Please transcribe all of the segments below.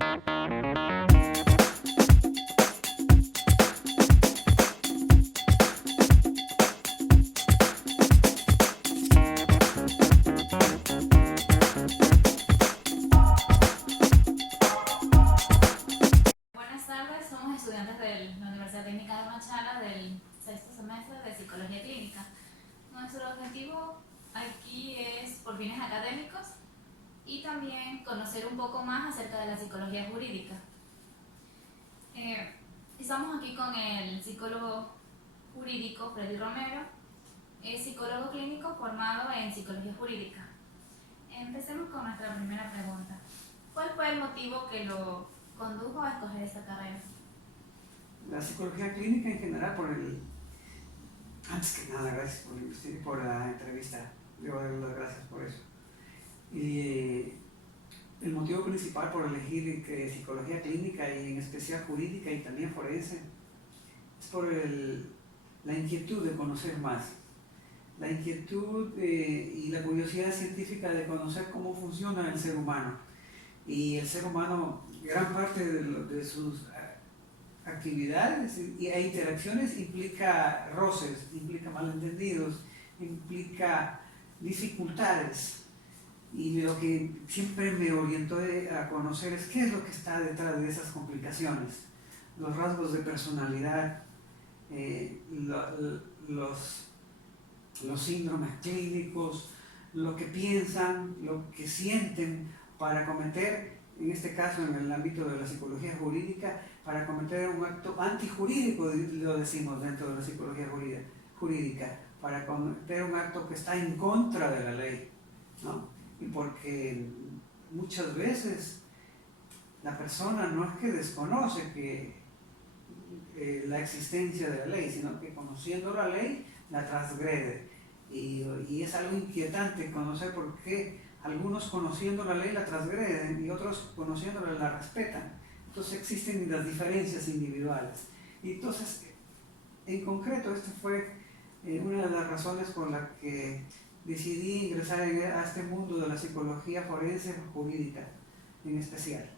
Buenas tardes, somos estudiantes de la Universidad Técnica de Machala del sexto semestre de Psicología Clínica. Nuestro objetivo aquí es por fines académicos y también conocer un poco más acerca de la psicología jurídica. Estamos aquí con el psicólogo jurídico Freddy Romero, es psicólogo clínico formado en psicología jurídica. Empecemos con nuestra primera pregunta. ¿Cuál fue el motivo que lo condujo a escoger esta carrera? La psicología clínica en general, antes que nada, gracias por la entrevista, debo dar las gracias por eso. Y el motivo principal por elegir psicología clínica y en especial jurídica y también forense es por la inquietud de conocer más, la inquietud y la curiosidad científica de conocer cómo funciona el ser humano. Y el ser humano, gran parte de sus actividades e interacciones implica roces, implica malentendidos, implica dificultades. Y lo que siempre me orientó a conocer es qué es lo que está detrás de esas complicaciones, los rasgos de personalidad, los síndromes clínicos, lo que piensan, lo que sienten para cometer, en este caso en el ámbito de la psicología jurídica, para cometer un acto antijurídico, lo decimos dentro de la psicología jurídica, para cometer un acto que está en contra de la ley, ¿no? Y porque muchas veces la persona no es que desconoce la existencia de la ley, sino que conociendo la ley la transgrede. Y es algo inquietante conocer por qué algunos conociendo la ley la transgreden y otros conociéndola la respetan. Entonces existen las diferencias individuales. Y entonces, en concreto, esta fue una de las razones por las que decidí ingresar a este mundo de la psicología forense jurídica en especial.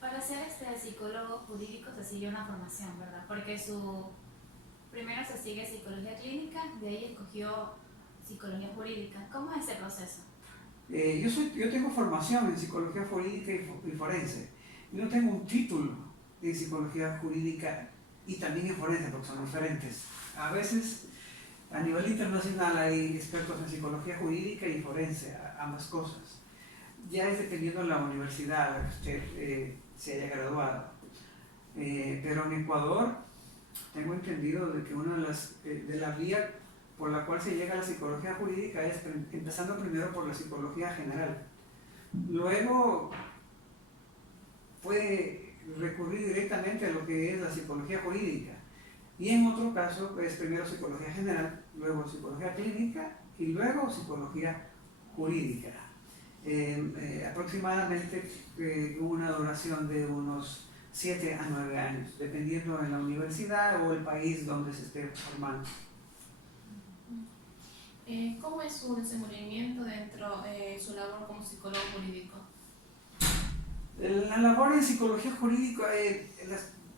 Para ser psicólogo jurídico se sigue una formación, ¿verdad? Porque primero se sigue psicología clínica, de ahí escogió psicología jurídica. ¿Cómo es ese proceso? Yo tengo formación en psicología jurídica y forense. Yo no tengo un título en psicología jurídica y también en forense, porque son diferentes. A veces, a nivel internacional, hay expertos en psicología jurídica y forense, ambas cosas. Ya es dependiendo de la universidad a la que usted se haya graduado. Pero en Ecuador, tengo entendido de que una de la vía por la cual se llega a la psicología jurídica es empezando primero por la psicología general. Luego puede recurrir directamente a lo que es la psicología jurídica. Y en otro caso es primero psicología general, luego psicología clínica y luego psicología jurídica. Aproximadamente una duración de unos 7 a 9 años, dependiendo de la universidad o el país donde se esté formando. ¿Cómo es su desenvolvimiento dentro de su labor como psicólogo jurídico? La labor en psicología jurídica,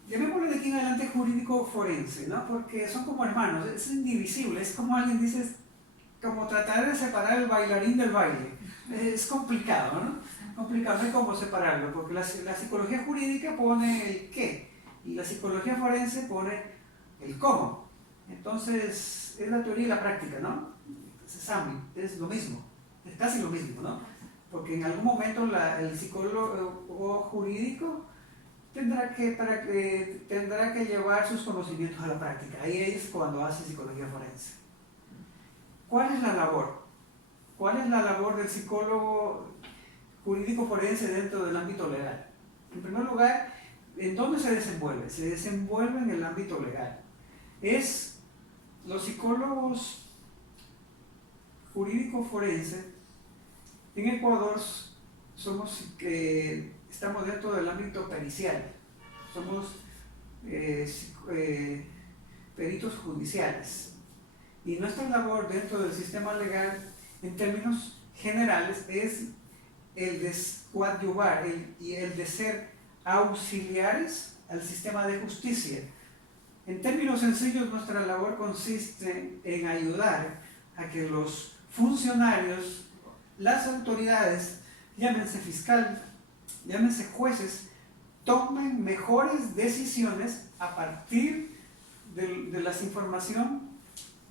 llamémoslo de aquí en adelante jurídico forense, ¿no? Porque son como hermanos, es indivisible, es como alguien dice, como tratar de separar el bailarín del baile. Es complicado, ¿no? Complicado, no hay cómo separarlo, porque la psicología jurídica pone el qué y la psicología forense pone el cómo. Entonces, es la teoría y la práctica, ¿no? Es lo mismo, es casi lo mismo, ¿no? Porque en algún momento el psicólogo jurídico tendrá que llevar sus conocimientos a la práctica. Ahí es cuando hace psicología forense. ¿Cuál es la labor? ¿Cuál es la labor del psicólogo jurídico forense dentro del ámbito legal? En primer lugar, ¿en dónde se desenvuelve? Se desenvuelve en el ámbito legal. Los psicólogos jurídico forense en Ecuador estamos dentro del ámbito pericial, somos peritos judiciales y nuestra labor dentro del sistema legal en términos generales es el de coadyuvar y el de ser auxiliares al sistema de justicia. En términos sencillos, nuestra labor consiste en ayudar a que los funcionarios, las autoridades, llámense fiscal, llámense jueces, tomen mejores decisiones a partir de la información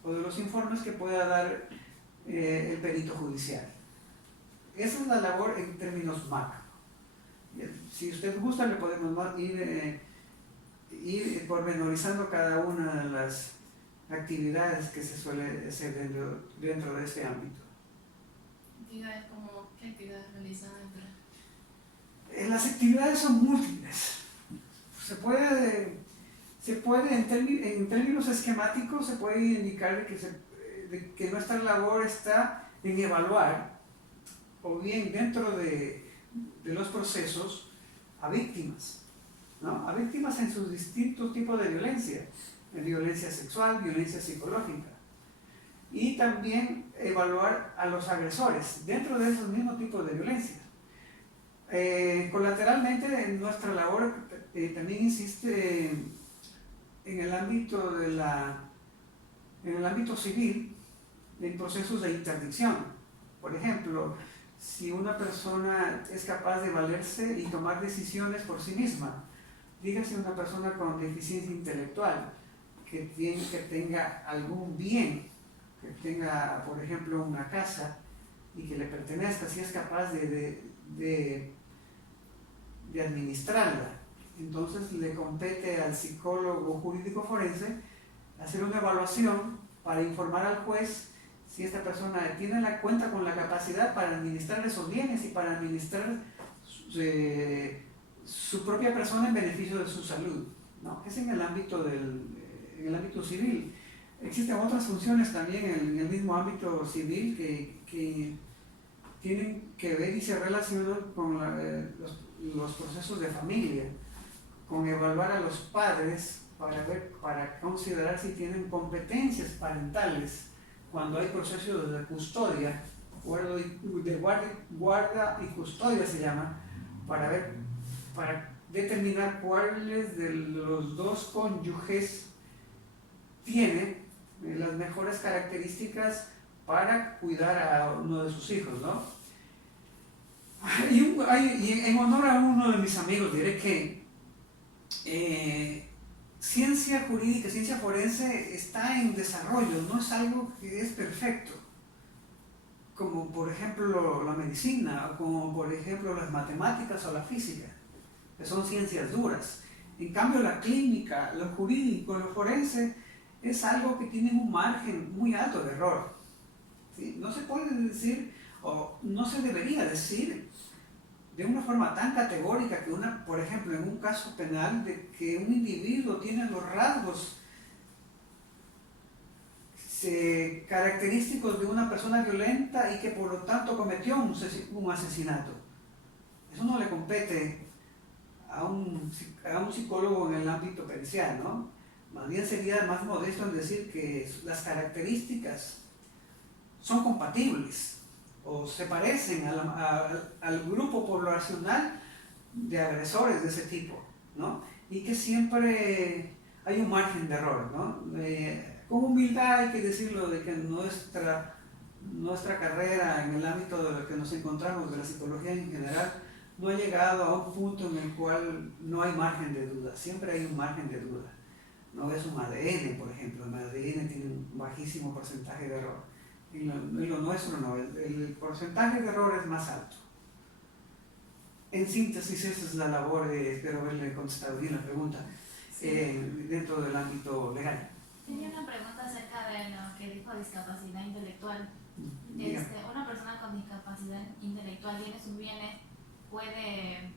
o de los informes que pueda dar el perito judicial. Esa es la labor en términos macro. Si usted gusta, le podemos ir pormenorizando cada una de las actividades que se suele hacer dentro de este ámbito. Actividades como, ¿qué actividades realizan dentro? Las actividades son múltiples. Se puede en términos esquemáticos, se puede indicar de que nuestra labor está en evaluar, o bien dentro de los procesos, a víctimas, ¿no? A víctimas en sus distintos tipos de violencia sexual, violencia psicológica, y también evaluar a los agresores dentro de esos mismos tipos de violencia. Colateralmente, nuestra labor también insiste en el ámbito civil, en procesos de interdicción. Por ejemplo, si una persona es capaz de valerse y tomar decisiones por sí misma, dígase una persona con deficiencia intelectual, que tenga algún bien, que tenga, por ejemplo, una casa y que le pertenezca, si es capaz de administrarla, entonces le compete al psicólogo jurídico forense hacer una evaluación para informar al juez si esta persona cuenta con la capacidad para administrar esos bienes y para administrar su propia persona en beneficio de su salud, ¿no? Es en el ámbito civil. Existen otras funciones también en el mismo ámbito civil que tienen que ver y se relacionan con los procesos de familia, con evaluar a los padres para considerar si tienen competencias parentales cuando hay procesos de custodia, guarda y custodia se llama, para determinar cuáles de los dos cónyuges tiene las mejores características para cuidar a uno de sus hijos, ¿no? Y en honor a uno de mis amigos diré que ciencia jurídica, ciencia forense está en desarrollo, no es algo que es perfecto, como por ejemplo la medicina, o como por ejemplo las matemáticas o la física, que son ciencias duras. En cambio la clínica, lo jurídico, lo forense es algo que tiene un margen muy alto de error, ¿sí? No se puede decir, o no se debería decir de una forma tan categórica que por ejemplo, en un caso penal, de que un individuo tiene los rasgos característicos de una persona violenta y que por lo tanto cometió un asesinato. Eso no le compete a un psicólogo en el ámbito pericial, ¿no? Más bien sería más modesto en decir que las características son compatibles o se parecen al grupo poblacional de agresores de ese tipo, ¿no? Y que siempre hay un margen de error, ¿no? Con humildad hay que decirlo, de que nuestra carrera en el ámbito de lo que nos encontramos, de la psicología en general, no ha llegado a un punto en el cual no hay margen de duda, siempre hay un margen de duda. No es un ADN, por ejemplo, el ADN tiene un bajísimo porcentaje de error. En lo nuestro no, el porcentaje de error es más alto. En síntesis, esa es la labor espero haberle contestado bien la pregunta, dentro del ámbito legal. Tenía una pregunta acerca de lo que dijo discapacidad intelectual. Una persona con discapacidad intelectual tiene sus bienes, puede,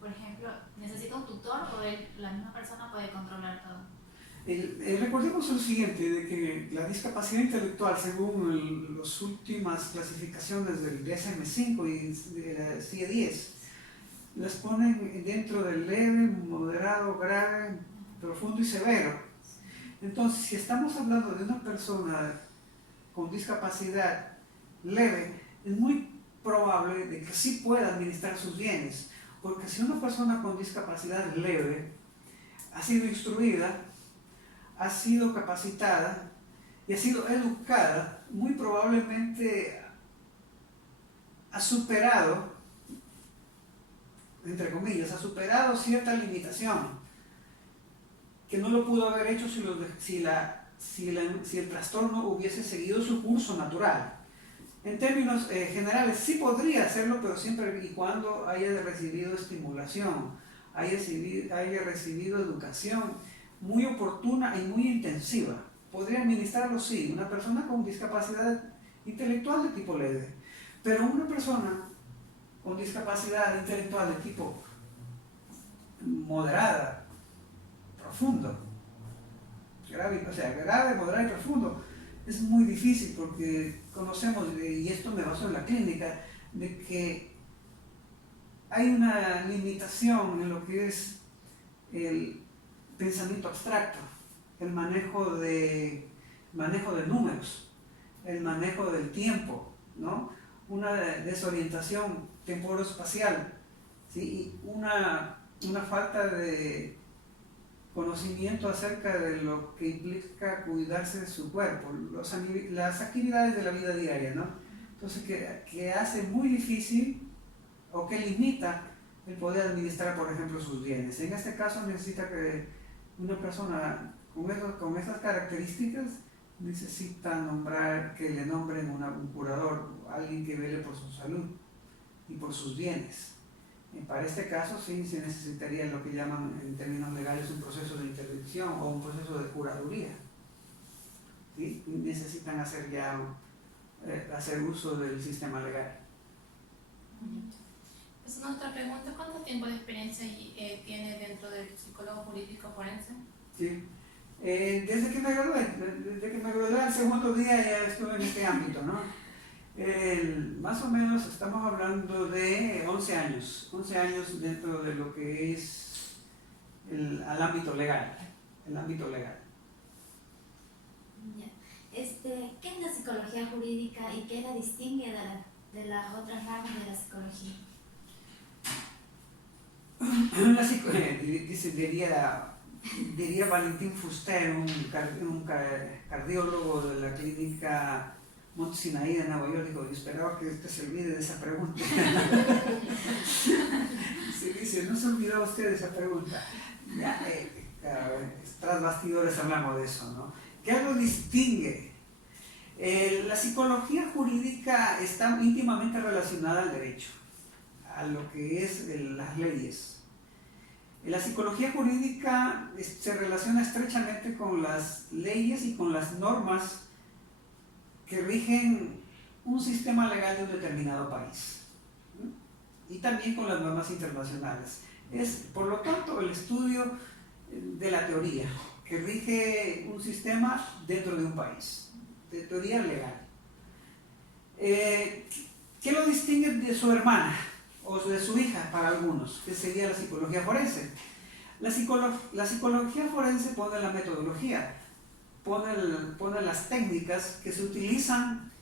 por ejemplo, necesita un tutor o la misma persona puede controlar todo. Recordemos lo siguiente, de que la discapacidad intelectual, según las últimas clasificaciones del DSM-5 y de la CIE-10, las ponen dentro del leve, moderado, grave, profundo y severo. Entonces, si estamos hablando de una persona con discapacidad leve, es muy probable de que sí pueda administrar sus bienes, porque si una persona con discapacidad leve ha sido instruida, ha sido capacitada y ha sido educada, muy probablemente ha superado, entre comillas, ha superado cierta limitación que no lo pudo haber hecho si el trastorno hubiese seguido su curso natural. En términos generales, sí podría hacerlo, pero siempre y cuando haya recibido estimulación, haya recibido educación muy oportuna y muy intensiva. Podría administrarlo, sí, una persona con discapacidad intelectual de tipo leve, pero una persona con discapacidad intelectual de tipo moderada, profundo, grave, moderado y profundo, es muy difícil porque conocemos, y esto me basó en la clínica, de que hay una limitación en lo que es el pensamiento abstracto, el manejo de números, el manejo del tiempo, ¿no? Una desorientación temporoespacial, ¿sí? Y una falta de conocimiento acerca de lo que implica cuidarse de su cuerpo, las actividades de la vida diaria, ¿no? Entonces, que hace muy difícil o que limita el poder administrar, por ejemplo, sus bienes. En este caso necesita que una persona con esas características necesita que le nombren un curador, alguien que vele por su salud y por sus bienes. Para este caso sí se necesitaría lo que llaman en términos legales un proceso de intervención o un proceso de curaduría, ¿sí? Necesitan hacer uso del sistema legal. Pues otra pregunta, ¿cuánto tiempo de experiencia tiene dentro del psicólogo jurídico forense? Sí. Desde que me gradué el segundo día ya estuve en este ámbito, ¿no? Más o menos estamos hablando de 11 años dentro de lo que es el ámbito legal. Ya. ¿Qué es la psicología jurídica y qué la distingue de las otras ramas de la psicología? Diría Valentín Fuster, un cardiólogo de la clínica Monte Sinaí de Nueva York, dijo: esperaba que usted se olvide de esa pregunta. Se dice, no se olvidó usted de esa pregunta. Ya, tras bastidores hablamos de eso, ¿no? ¿Qué lo distingue? La psicología jurídica está íntimamente relacionada al derecho, a lo que es las leyes. La psicología jurídica se relaciona estrechamente con las leyes y con las normas que rigen un sistema legal de un determinado país, ¿no? Y también con las normas internacionales. Es, por lo tanto, el estudio de la teoría que rige un sistema dentro de un país, de teoría legal. ¿Qué lo distingue de su hermana o de su hija para algunos? Que sería la psicología forense. La psicología forense pone la metodología, pone las técnicas que se utilizan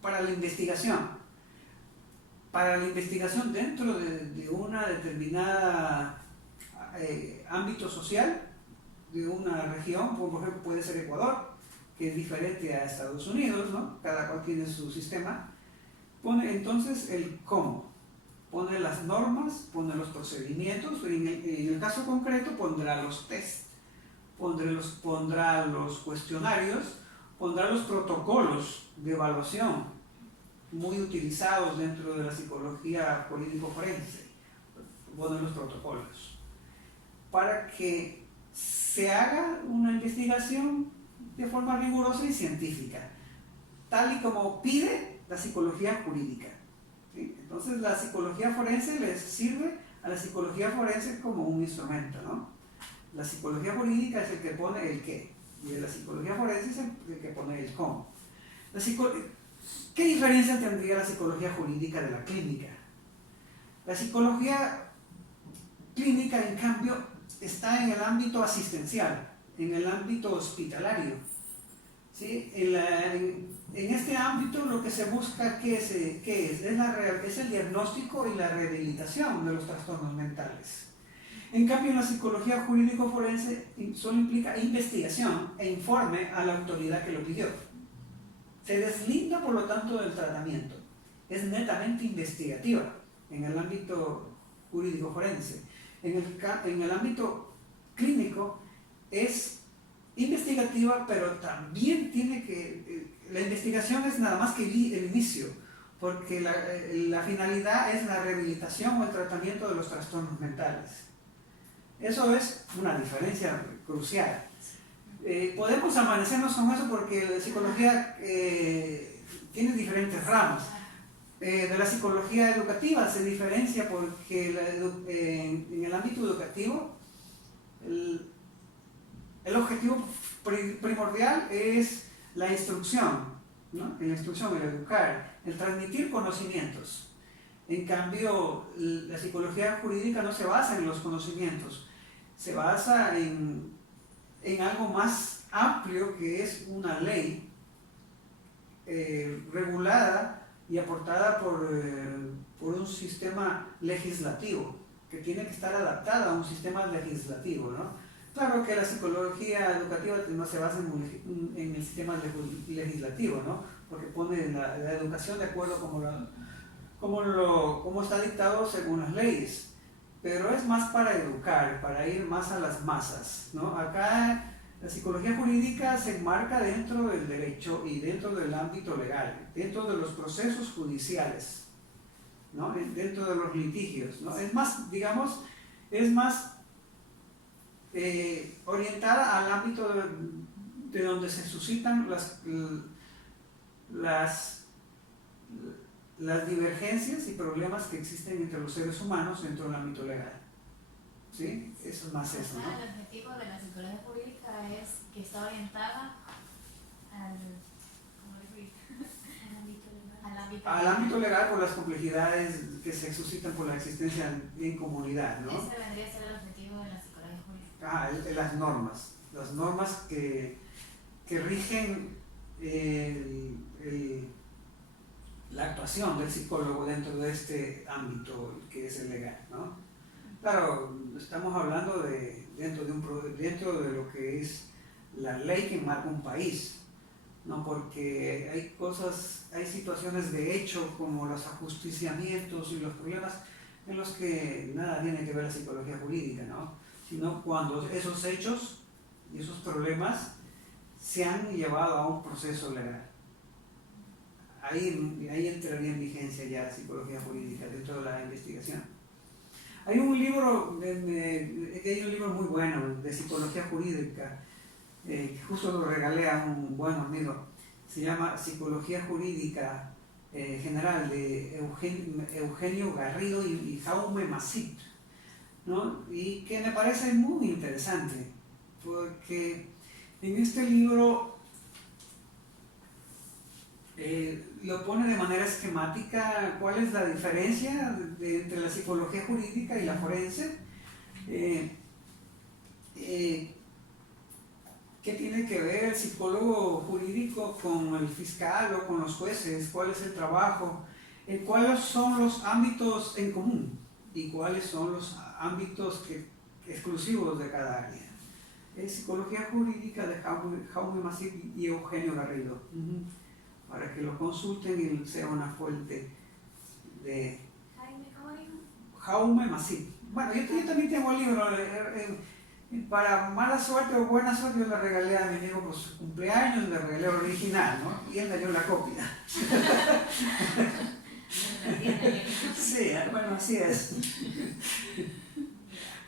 para la investigación. Para la investigación dentro de una determinada ámbito social, de una región, por ejemplo puede ser Ecuador, que es diferente a Estados Unidos, ¿no? Cada cual tiene su sistema. Pone entonces el cómo, pone las normas, pone los procedimientos, en el caso concreto pondrá los tests, pondrá los cuestionarios, pondrá los protocolos de evaluación muy utilizados dentro de la psicología jurídico-forense, pone los protocolos para que se haga una investigación de forma rigurosa y científica, tal y como pide la psicología jurídica, ¿sí? Entonces la psicología forense les sirve a la psicología forense como un instrumento, ¿no? La psicología jurídica es el que pone el qué, y la psicología forense es el que pone el cómo. ¿Qué diferencia tendría la psicología jurídica de la clínica? La psicología clínica, en cambio, está en el ámbito asistencial, en el ámbito hospitalario, ¿sí? En en este ámbito lo que se busca, ¿qué es? Es el diagnóstico y la rehabilitación de los trastornos mentales. En cambio, en la psicología jurídico-forense solo implica investigación e informe a la autoridad que lo pidió. Se deslinda, por lo tanto, del tratamiento. Es netamente investigativa en el ámbito jurídico-forense. En el ámbito clínico es investigativa, pero también tiene que... La investigación es nada más que el inicio, porque la finalidad es la rehabilitación o el tratamiento de los trastornos mentales. Eso es una diferencia crucial. Podemos amanecernos con eso porque la psicología tiene diferentes ramas. De la psicología educativa se diferencia porque en el ámbito educativo el objetivo primordial es la instrucción, ¿no? La instrucción, el educar, el transmitir conocimientos. En cambio, la psicología jurídica no se basa en los conocimientos, se basa en algo más amplio que es una ley regulada y aportada por un sistema legislativo, que tiene que estar adaptada a un sistema legislativo, ¿no? Claro que la psicología educativa no se basa en el sistema legislativo, ¿no? Porque pone la educación de acuerdo como está dictado según las leyes, pero es más para educar, para ir más a las masas, ¿no? Acá la psicología jurídica se enmarca dentro del derecho y dentro del ámbito legal, dentro de los procesos judiciales, ¿no? Dentro de los litigios, ¿no? Es más, digamos, orientada al ámbito de donde se suscitan las divergencias y problemas que existen entre los seres humanos dentro del ámbito legal. ¿Sí? Eso es más eso, ¿no? El objetivo de la psicología jurídica es que está orientada al ámbito legal por las complejidades que se suscitan por la existencia en comunidad, ¿no? Ese vendría a ser el objetivo de la psicología jurídica. Las normas que rigen la actuación del psicólogo dentro de este ámbito que es el legal, ¿no? Claro, estamos hablando dentro de lo que es la ley que marca un país, ¿no? Porque hay situaciones de hecho como los ajusticiamientos y los problemas en los que nada tiene que ver la psicología jurídica, ¿no? Sino cuando esos hechos y esos problemas se han llevado a un proceso legal. Ahí entraría en vigencia ya la psicología jurídica dentro de la investigación. Hay un libro muy bueno de psicología jurídica, que justo lo regalé a un buen amigo. Se llama Psicología Jurídica General de Eugenio Garrido y Jaume Masip, ¿no? Y que me parece muy interesante, porque en este libro lo pone de manera esquemática cuál es la diferencia entre la psicología jurídica y la forense, qué tiene que ver el psicólogo jurídico con el fiscal o con los jueces, cuál es el trabajo, cuáles son los ámbitos en común y cuáles son los ámbitos exclusivos de cada área. Es Psicología Jurídica de Jaume Masip y Eugenio Garrido. Para que lo consulten y sea una fuente de Jaume Masip. Bueno, yo también tengo el libro, para mala suerte o buena suerte yo le regalé a mi amigo por su cumpleaños, le regalé el original, ¿no? Y él me dio la copia. Sí, bueno, así es.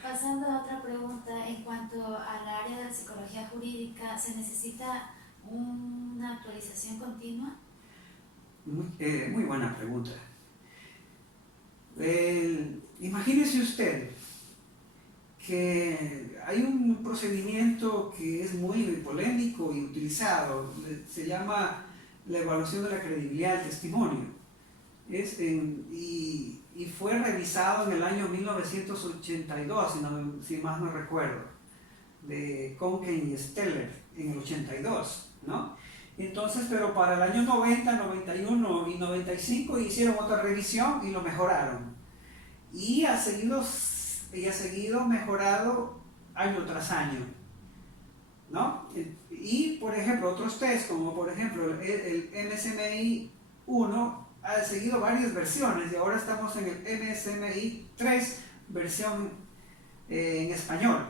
Pasando a otra pregunta, en cuanto al área de la psicología jurídica, ¿se necesita una actualización continua? Muy buena pregunta. Imagínese usted que hay un procedimiento que es muy polémico y utilizado, se llama la evaluación de la credibilidad del testimonio. Y fue revisado en el año 1982, si más no recuerdo, de Conken y Steller en el 82, ¿no? Entonces, pero para el año 90, 91 y 95 hicieron otra revisión y lo mejoraron. Y ha seguido mejorado año tras año, ¿no? Y, por ejemplo, otros test, como por ejemplo el MSMI 1, ha seguido varias versiones y ahora estamos en el MSMI 3, versión en español.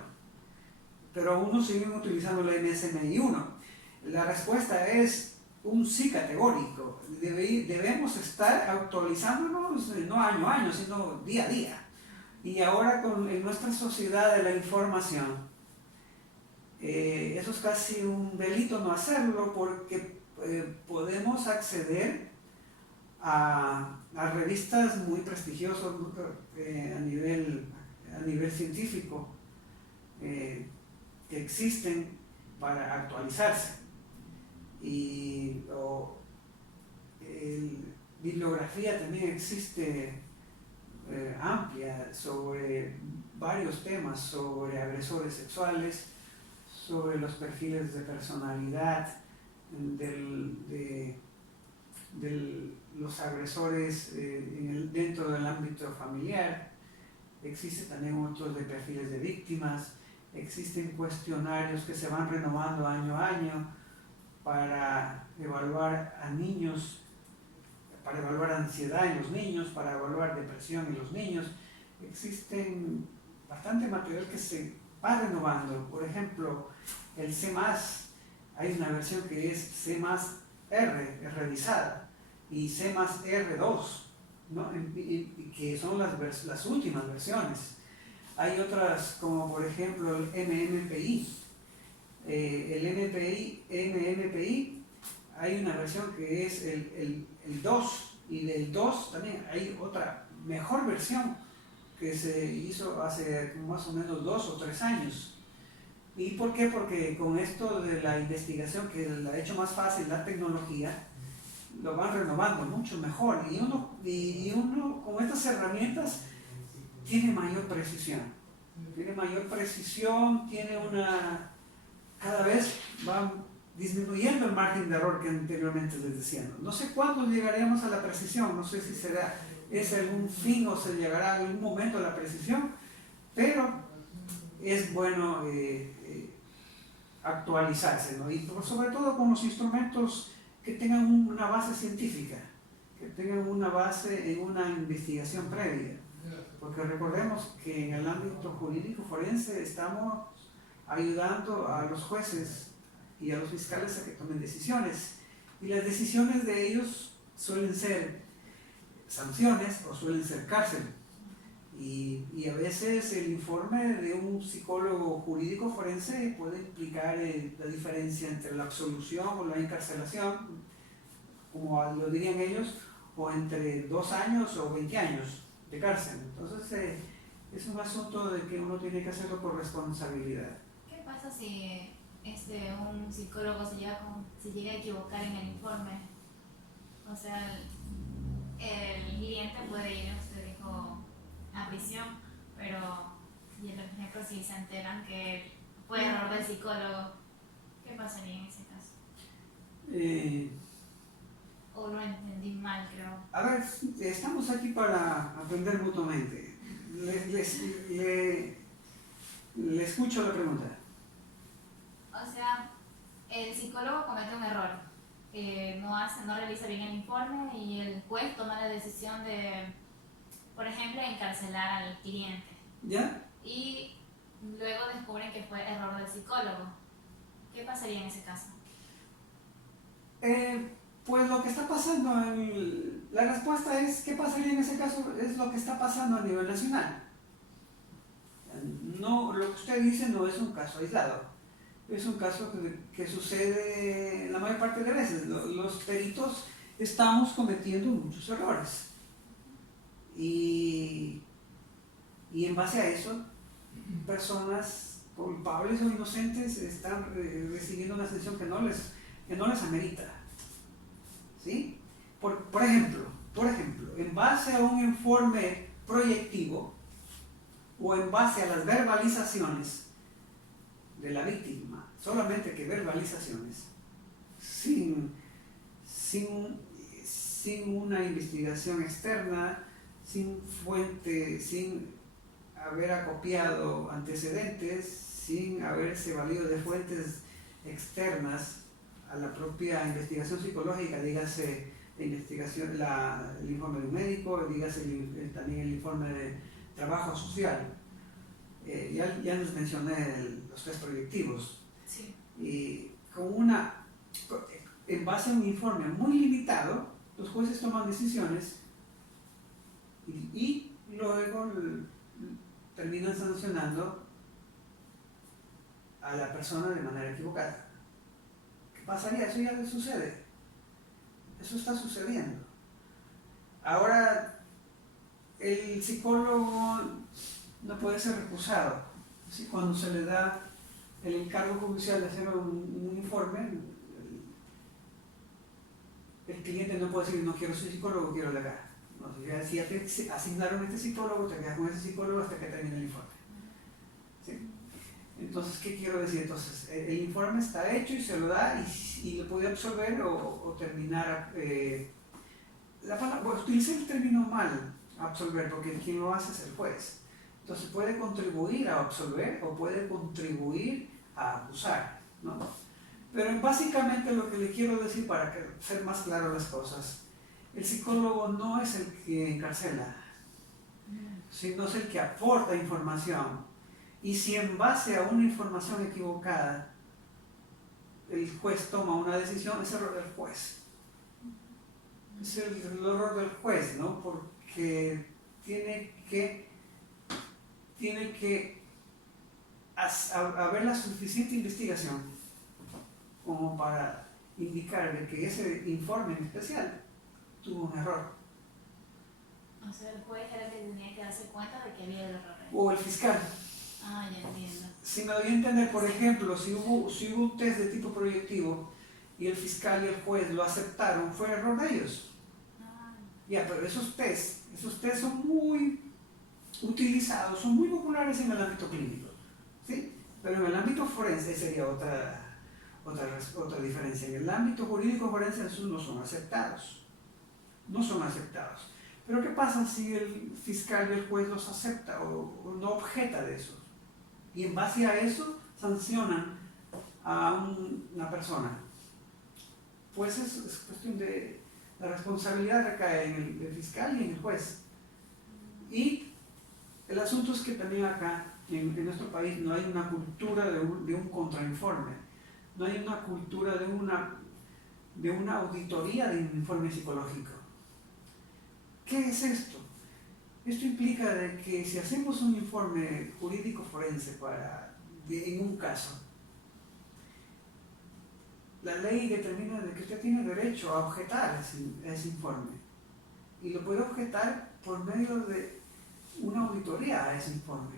Pero aún no siguen utilizando el MSMI 1. La respuesta es un sí categórico. Debemos estar actualizándonos no año a año, sino día a día. Y ahora en nuestra sociedad de la información, eso es casi un delito no hacerlo, porque podemos acceder a revistas muy prestigiosas a nivel científico que existen para actualizarse. Y bibliografía también existe amplia sobre varios temas, sobre agresores sexuales, sobre los perfiles de personalidad de los agresores dentro del ámbito familiar. Existe también otros de perfiles de víctimas. Existen cuestionarios que se van renovando año a año para evaluar a niños, para evaluar ansiedad en los niños, para evaluar depresión en los niños. Existen bastante material que se va renovando. Por ejemplo, el C+, hay una versión que es C+R, es revisada, y C+R2, ¿no? Que son las últimas versiones. Hay otras como por ejemplo el MMPI. El MMPI hay una versión que es el 2, y del 2 también hay otra mejor versión que se hizo hace más o menos 2 o 3 años. ¿Y por qué? Porque con esto de la investigación, que la ha hecho más fácil la tecnología, lo van renovando mucho mejor, y uno con estas herramientas tiene mayor precisión, cada vez va disminuyendo el margen de error que anteriormente les decía. No sé cuándo llegaremos a la precisión, no sé si es algún fin o se llegará a algún momento a la precisión, pero es bueno actualizarse, ¿no? Y sobre todo con los instrumentos que tengan una base científica, que tengan una base en una investigación previa, porque recordemos que en el ámbito jurídico forense estamos ayudando a los jueces y a los fiscales a que tomen decisiones, y las decisiones de ellos suelen ser sanciones o suelen ser cárcel, y a veces el informe de un psicólogo jurídico forense puede implicar la diferencia entre la absolución o la encarcelación, como lo dirían ellos, o entre 2 años o 20 años de cárcel. Entonces es un asunto de que uno tiene que hacerlo por responsabilidad. ¿Qué pasa si un psicólogo se llega a equivocar en el informe? O sea, el cliente puede ir, usted dijo, a prisión, pero, y por ejemplo, si se enteran que fue error del psicólogo, ¿qué pasaría en ese caso? O lo entendí mal, creo. A ver, estamos aquí para aprender mutuamente. Le escucho la pregunta. O sea, el psicólogo comete un error, no realiza bien el informe, y el juez toma la decisión de, por ejemplo, encarcelar al cliente. ¿Ya? Y luego descubren que fue error del psicólogo. ¿Qué pasaría en ese caso? Pues lo que está pasando, la respuesta es, ¿qué pasaría en ese caso? Es lo que está pasando a nivel nacional. No, lo que usted dice no es un caso aislado, es un caso que sucede la mayor parte de veces. Los peritos estamos cometiendo muchos errores, y en base a eso, personas culpables o inocentes están recibiendo una sanción que no les amerita. ¿Sí? Por ejemplo, en base a un informe proyectivo o en base a las verbalizaciones de la víctima, solamente que verbalizaciones, sin, sin, sin una investigación externa, sin fuente, sin haber acopiado antecedentes, sin haberse valido de fuentes externas a la propia investigación psicológica, dígase la investigación, el informe de un médico, dígase también el informe de trabajo social. Ya les mencioné los test proyectivos. Sí. Y en base a un informe muy limitado, los jueces toman decisiones y luego terminan sancionando a la persona de manera equivocada. ¿Qué pasaría? Eso ya sucede. Eso está sucediendo. Ahora, el psicólogo no puede ser recusado. ¿Sí? Cuando se le da el encargo judicial de hacer un informe, el cliente no puede decir no quiero ser psicólogo, quiero de acá. No, si ya te asignaron este psicólogo, te quedas con ese psicólogo hasta que termine el informe. ¿Sí? Entonces, ¿qué quiero decir? Entonces, el informe está hecho y se lo da y lo puede absorber o terminar. Utilicé el término mal, absolver, porque quien lo hace es el juez. Entonces puede contribuir a absolver o puede contribuir a acusar, ¿no? Pero básicamente lo que le quiero decir para ser más claro las cosas, el psicólogo no es el que encarcela, sino es el que aporta información. Y si en base a una información equivocada el juez toma una decisión, es error del juez. Es el error del juez, ¿no? Porque tiene que haber la suficiente investigación como para indicar de que ese informe en especial tuvo un error. O sea, el juez era el que tenía que darse cuenta de que había el error. O el fiscal. Ah, ya entiendo. Si me doy a entender, por ejemplo, si hubo un test de tipo proyectivo y el fiscal y el juez lo aceptaron, fue error de ellos. Ah. Ya, pero esos test son muy utilizados, son muy populares en el ámbito clínico, ¿sí? Pero en el ámbito forense sería otra diferencia. En el ámbito jurídico forense esos no son aceptados. No son aceptados. Pero ¿qué pasa si el fiscal y el juez los acepta o no objeta de eso? Y en base a eso sancionan a una persona. Pues es cuestión de... La responsabilidad recae en el fiscal y en el juez. Y el asunto es que también acá, en nuestro país, no hay una cultura de un contrainforme. No hay una cultura de una auditoría de un informe psicológico. ¿Qué es esto? Esto implica de que si hacemos un informe jurídico forense en un caso, la ley determina de que usted tiene derecho a objetar ese informe. Y lo puede objetar por medio de una auditoría a ese informe.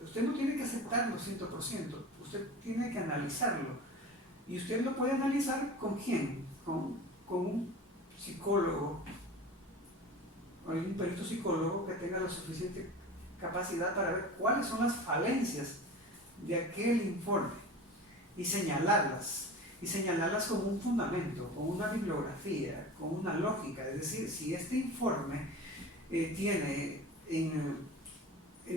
Usted no tiene que aceptarlo 100%, usted tiene que analizarlo. Y usted lo puede analizar ¿con quién? Con un psicólogo, o un perito psicólogo que tenga la suficiente capacidad para ver cuáles son las falencias de aquel informe y señalarlas con un fundamento, con una bibliografía, con una lógica. Es decir, si este informe tiene en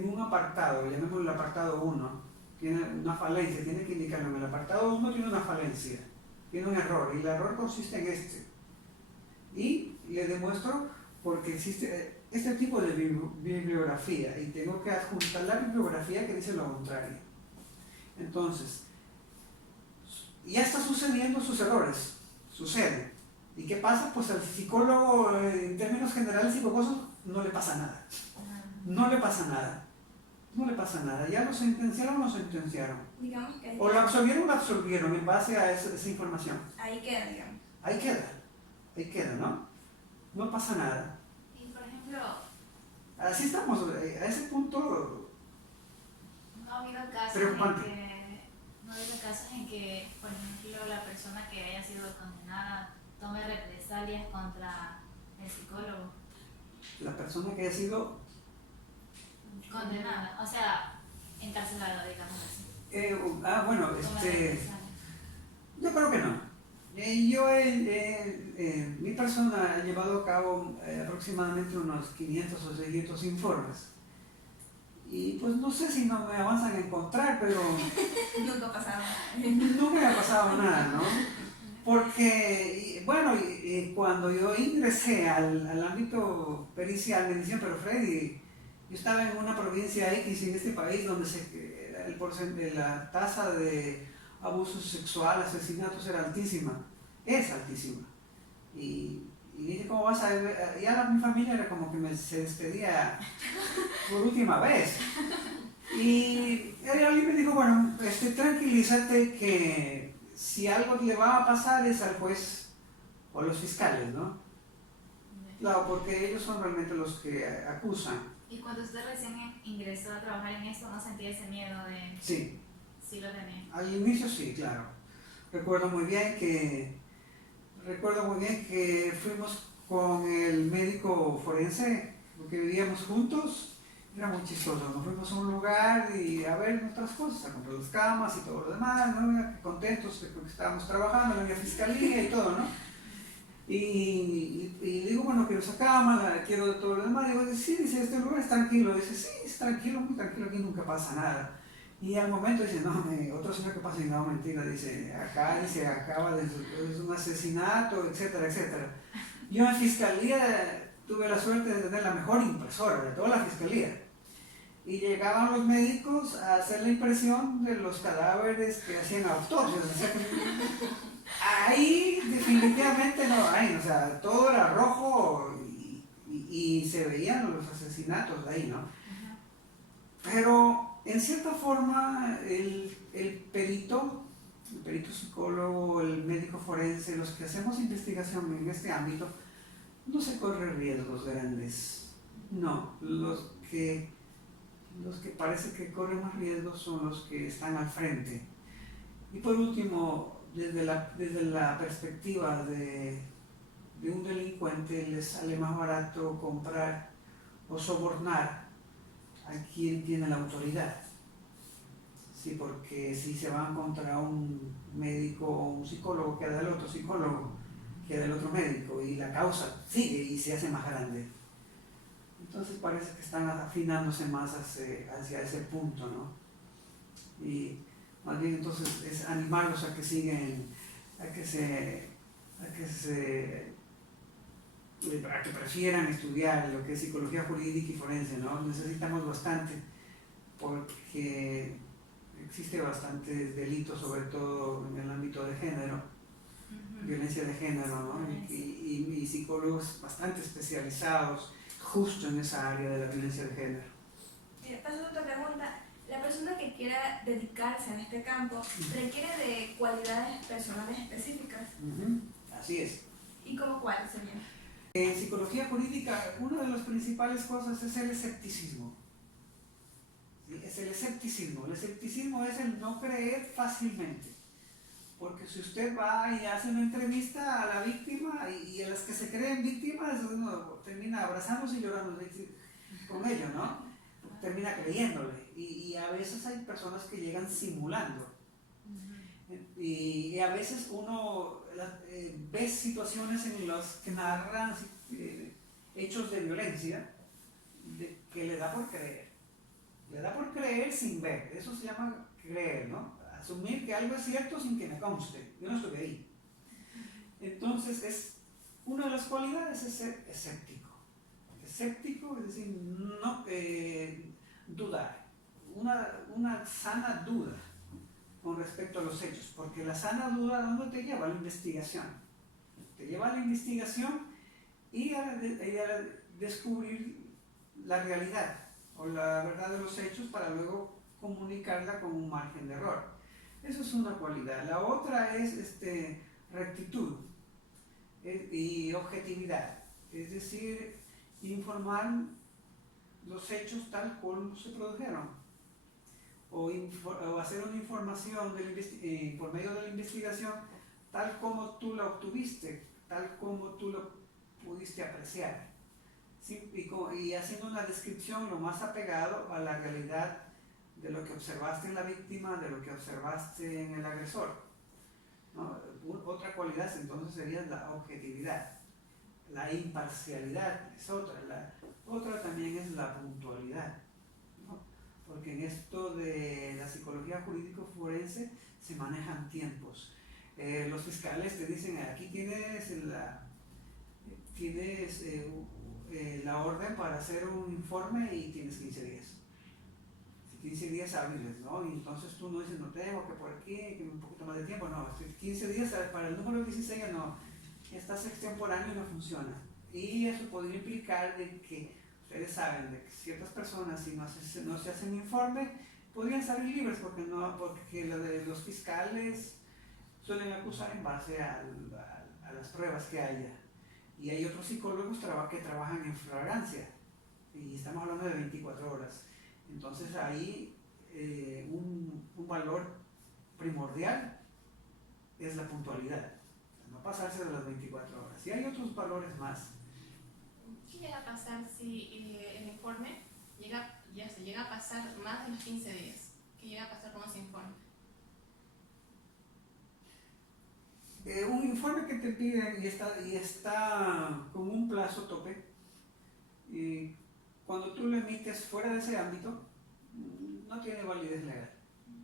un apartado, llamémoslo el apartado 1, tiene una falencia, tiene que indicarlo en el apartado 1, tiene una falencia, tiene un error, y el error consiste en este. Y le demuestro porque existe este tipo de bibliografía y tengo que adjuntar la bibliografía que dice lo contrario. Entonces, ya está sucediendo sus errores, sucede. ¿Y qué pasa? Pues al psicólogo, en términos generales y jocosos, no le pasa nada. No le pasa nada. No le pasa nada. Ya lo sentenciaron, lo sentenciaron. Digamos que O lo absorbieron en base a esa información. ahí queda, digamos. Ahí queda, ¿no? No pasa nada. Y por ejemplo, Así estamos, a ese punto no ha habido casos preocupante. en que, por ejemplo, la persona que haya sido condenada tome represalias contra el psicólogo. La persona que haya sido Condenada, o sea, encarcelada, digamos así. bueno, Tome represalias. yo creo que no. Mi persona ha llevado a cabo aproximadamente unos 500 o 600 informes. Y pues no sé si no me avanzan a encontrar, pero Nunca pasaba. nunca me ha pasado nada, ¿no? Porque, bueno, cuando yo ingresé al ámbito pericial, me decían, pero Freddy, yo estaba en una provincia X en este país donde la tasa de abusos sexuales, asesinatos era altísima, es altísima. Y dije, ¿cómo vas a ver? Ya mi familia era como que se despedía por última vez. Y alguien me dijo, bueno, tranquilízate que si algo le va a pasar es al juez o los fiscales, ¿no? Claro, porque ellos son realmente los que acusan. Y cuando usted recién ingresó a trabajar en esto, ¿no sentía ese miedo de...? Sí. Sí lo tenía. Al inicio sí, claro. Recuerdo muy bien que fuimos con el médico forense, porque vivíamos juntos, era muy chistoso. Nos fuimos a un lugar y a ver nuestras cosas, a comprar las camas y todo lo demás, ¿no? Contentos de que estábamos trabajando en la fiscalía y todo, ¿no? Y digo, bueno, quiero esa cama, quiero de todo lo demás. Digo, sí, dice, este lugar es tranquilo. Dice, sí, es tranquilo, muy tranquilo, aquí nunca pasa nada. Y al momento dice, no, otro señor que pasa y no, mentira, dice, acaba de es un asesinato, etcétera, etcétera. Yo en fiscalía tuve la suerte de tener la mejor impresora de toda la fiscalía. Y llegaban los médicos a hacer la impresión de los cadáveres que hacían autopsias. O sea, ahí definitivamente no hay, o sea, todo era rojo y se veían los asesinatos ahí, ¿no? Pero en cierta forma el perito psicólogo, el médico forense, los que hacemos investigación en este ámbito, no se corren riesgos grandes. No, los que parece que corren más riesgos son los que están al frente. Y por último, desde la perspectiva de un delincuente, les sale más barato comprar o sobornar a quien tiene la autoridad. Sí, porque si se van contra un médico o un psicólogo, queda el otro psicólogo, queda el otro médico, y la causa sigue y se hace más grande. Entonces parece que están afinándose más hacia ese punto, ¿no? Y más bien entonces es animarlos a que siguen, a que prefieran estudiar lo que es psicología jurídica y forense, ¿no? Necesitamos bastante, porque existe bastantes delitos, sobre todo en el ámbito de género, violencia de género, ¿no? Y psicólogos bastante especializados justo en esa área de la violencia de género. Paso a otra pregunta. La persona que quiera dedicarse a este campo requiere de cualidades personales específicas. Así es. ¿Y cómo cuáles serían? En psicología jurídica, una de las principales cosas es el escepticismo. ¿Sí? Es el escepticismo. El escepticismo es el no creer fácilmente. Porque si usted va y hace una entrevista a la víctima y a las que se creen víctimas, uno termina abrazándose y llorando con ellos, ¿no? Termina creyéndole. Y a veces hay personas que llegan simulando. Y a veces uno ve situaciones en las que narran hechos de violencia que le da por creer. Le da por creer sin ver. Eso se llama creer, ¿no? Asumir que algo es cierto sin que me conste. Yo no estuve ahí. Entonces, una de las cualidades es ser escéptico. Escéptico es decir, no dudar. Una sana duda con respecto a los hechos. Porque la sana duda, ¿dónde te lleva? A la investigación. Te lleva a la investigación y a descubrir la realidad o la verdad de los hechos para luego comunicarla con un margen de error. Eso es una cualidad. La otra es rectitud y objetividad, es decir, informar los hechos tal como se produjeron, o hacer una información por medio de la investigación tal como tú la obtuviste, tal como tú lo pudiste apreciar, ¿sí? Y haciendo una descripción lo más apegado a la realidad de lo que observaste en la víctima, de lo que observaste en el agresor. ¿no? Otra cualidad entonces sería la objetividad. La imparcialidad es otra. La otra también es la puntualidad, ¿no? Porque en esto de la psicología jurídico forense se manejan tiempos. Los fiscales te dicen, aquí tienes la orden para hacer un informe y tienes 15 días. 15 días hábiles, ¿no? Y entonces tú no dices, no tengo, que por aquí, que un poquito más de tiempo, no. 15 días para el número 16 no. Estás extemporáneo y no funciona. Y eso podría implicar de que ustedes saben de que ciertas personas, si no se hacen informe, podrían salir libres porque los fiscales suelen acusar en base a las pruebas que haya. Y hay otros psicólogos que trabajan en flagrancia, y estamos hablando de 24 horas. Entonces ahí un valor primordial es la puntualidad, no pasarse de las 24 horas. Y hay otros valores más. ¿Qué llega a pasar si el informe se llega a pasar más de los 15 días? ¿Qué llega a pasar con ese informe? Un informe que te piden y está con un plazo tope, y cuando tú lo emites fuera de ese ámbito, no tiene validez legal.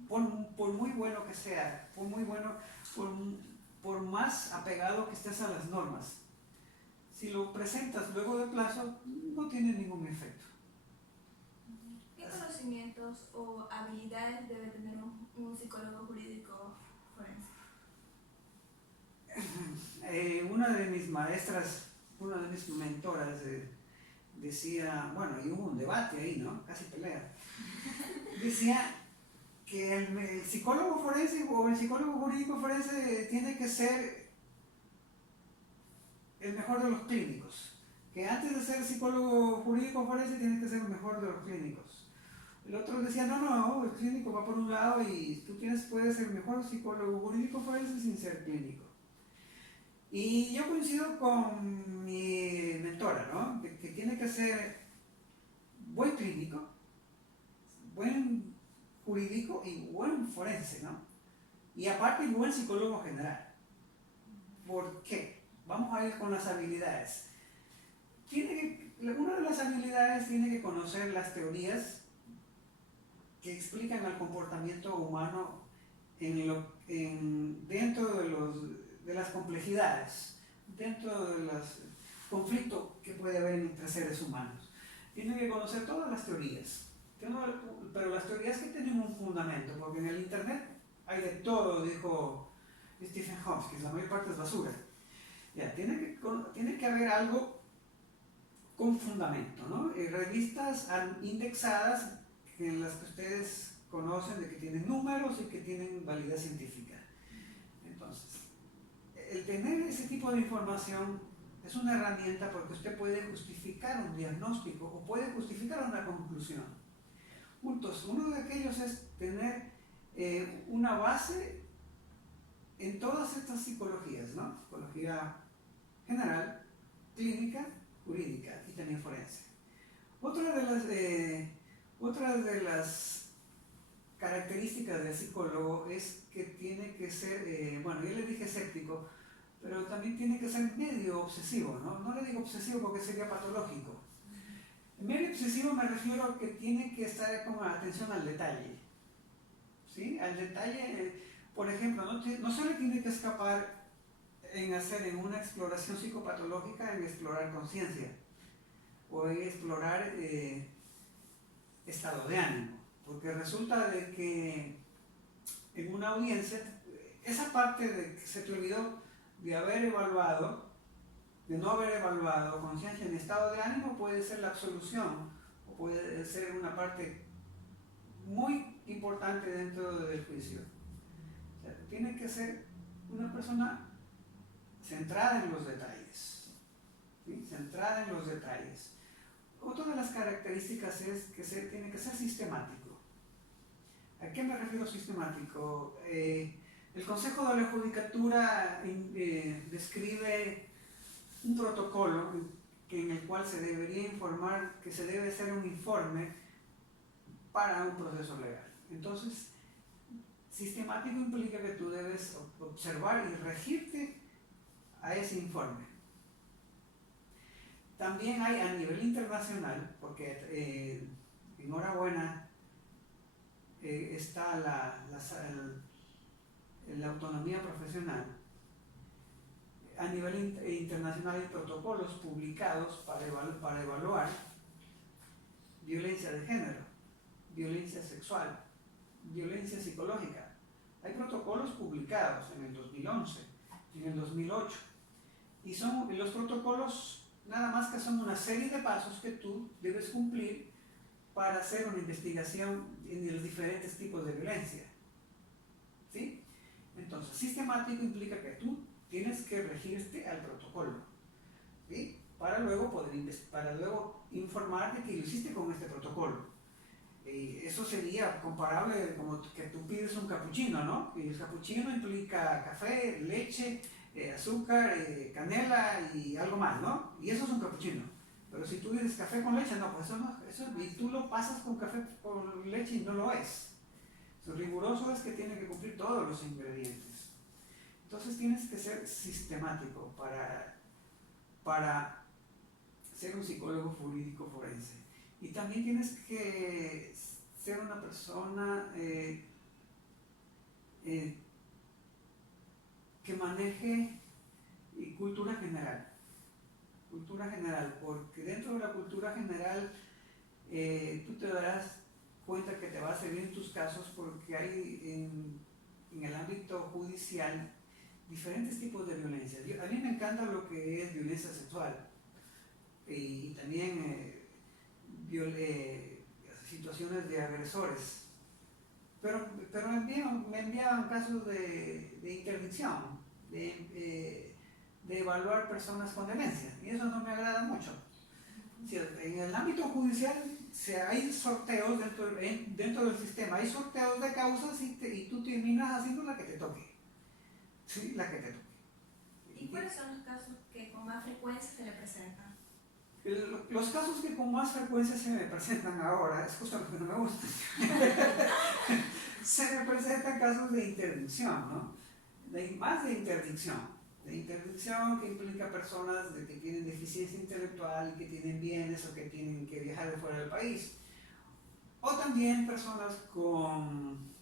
Por muy bueno que sea, por más apegado que estés a las normas, si lo presentas luego de plazo, no tiene ningún efecto. ¿Qué conocimientos o habilidades debe tener un psicólogo jurídico forense? Una de mis maestras, una de mis mentoras, decía, bueno, y hubo un debate ahí, ¿no? Casi pelea. Decía que el psicólogo forense o el psicólogo jurídico forense tiene que ser el mejor de los clínicos. Que antes de ser psicólogo jurídico forense tiene que ser el mejor de los clínicos. El otro decía, no, el clínico va por un lado y tú puedes ser el mejor psicólogo jurídico forense sin ser clínico. Y yo coincido con mi mentora, ¿no? Que tiene que ser buen clínico, buen jurídico y buen forense, ¿no? Y aparte buen psicólogo general. ¿Por qué? Vamos a ir con las habilidades. Una de las habilidades tiene que conocer las teorías que explican el comportamiento humano dentro de las complejidades, dentro de los conflictos que puede haber entre seres humanos. Tiene que conocer todas las teorías, pero las teorías que tienen un fundamento, porque en el internet hay de todo, dijo Stephen Hawking, la mayor parte es basura. Ya, tiene que haber algo con fundamento, ¿no? Revistas indexadas en las que ustedes conocen de que tienen números y que tienen validez científica. Entonces, el tener ese tipo de información es una herramienta porque usted puede justificar un diagnóstico o puede justificar una conclusión. Uno de aquellos es tener una base en todas estas psicologías, ¿no? Psicología general, clínica, jurídica y también forense. Otra de las características del psicólogo es que tiene que ser, bueno, yo le dije escéptico, pero también tiene que ser medio obsesivo, ¿no? No le digo obsesivo porque sería patológico. Medio obsesivo me refiero a que tiene que estar con atención al detalle, ¿sí? Al detalle, por ejemplo, no se le tiene que escapar en una exploración psicopatológica, en explorar conciencia o en explorar estado de ánimo, porque resulta de que en una audiencia, esa parte de que se te olvidó de no haber evaluado conciencia en estado de ánimo puede ser la absolución o puede ser una parte muy importante dentro del juicio. O sea, tiene que ser una persona centrada en los detalles, ¿sí? Centrada en los detalles. Otra de las características es que tiene que ser sistemático. ¿A qué me refiero sistemático? El Consejo de la Judicatura describe un protocolo en el cual se debería informar que se debe hacer un informe para un proceso legal. Entonces, Sistemático implica que tú debes observar y regirte a ese informe. También hay a nivel internacional, porque enhorabuena, está la autonomía profesional. A nivel internacional hay protocolos publicados para evaluar violencia de género, violencia sexual, violencia psicológica. Hay protocolos publicados en el 2011, en el 2008, y los protocolos nada más que son una serie de pasos que tú debes cumplir para hacer una investigación en los diferentes tipos de violencia. ¿Sí? Entonces, sistemático implica que tú tienes que regirte al protocolo, ¿sí? Para luego informar de que lo hiciste con este protocolo. Eso sería comparable como que tú pides un cappuccino, ¿no? Y el cappuccino implica café, leche, azúcar, canela y algo más, ¿no? Y eso es un cappuccino. Pero si tú dices café con leche, no, pues eso no, y tú lo pasas con café con leche y no lo es. Lo riguroso es que tiene que cumplir todos los ingredientes. Entonces tienes que ser sistemático para ser un psicólogo jurídico forense. Y también tienes que ser una persona que maneje cultura general. Cultura general, porque dentro de la cultura general tú te darás cuenta que te va a servir en tus casos, porque hay en el ámbito judicial diferentes tipos de violencia. A mí me encanta lo que es violencia sexual y también situaciones de agresores, pero me enviaban casos de interdicción, de evaluar personas con demencia, y eso no me agrada mucho. En el ámbito judicial hay sorteos dentro del sistema, hay sorteos de causas y tú terminas haciendo la que te toque. Sí, la que te toque. ¿Y cuáles son los casos que con más frecuencia se le presentan? Los casos que con más frecuencia se me presentan ahora, es justo lo que no me gusta, se me presentan casos de interdicción, ¿no? Más de interdicción que implica personas que tienen deficiencia intelectual y que tienen bienes o que tienen que viajar de fuera del país. O también personas con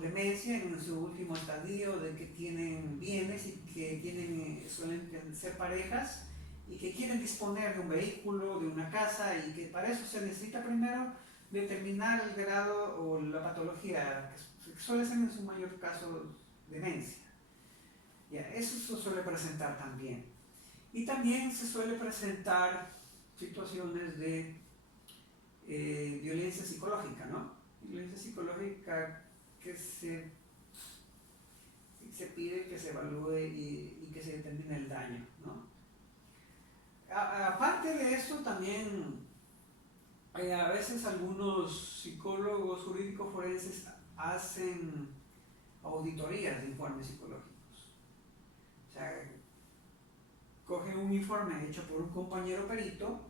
demencia en su último estadio, de que tienen bienes y que suelen ser parejas y que quieren disponer de un vehículo, de una casa, y que para eso se necesita primero determinar el grado o la patología, que suele ser en su mayor caso demencia. Eso se suele presentar también. Y también se suele presentar situaciones de violencia psicológica, ¿no? Violencia psicológica que se pide que se evalúe y que se determine el daño, ¿no? Aparte de eso, también a veces algunos psicólogos jurídicos forenses hacen auditorías de informes psicológicos. O sea, cogen un informe hecho por un compañero perito,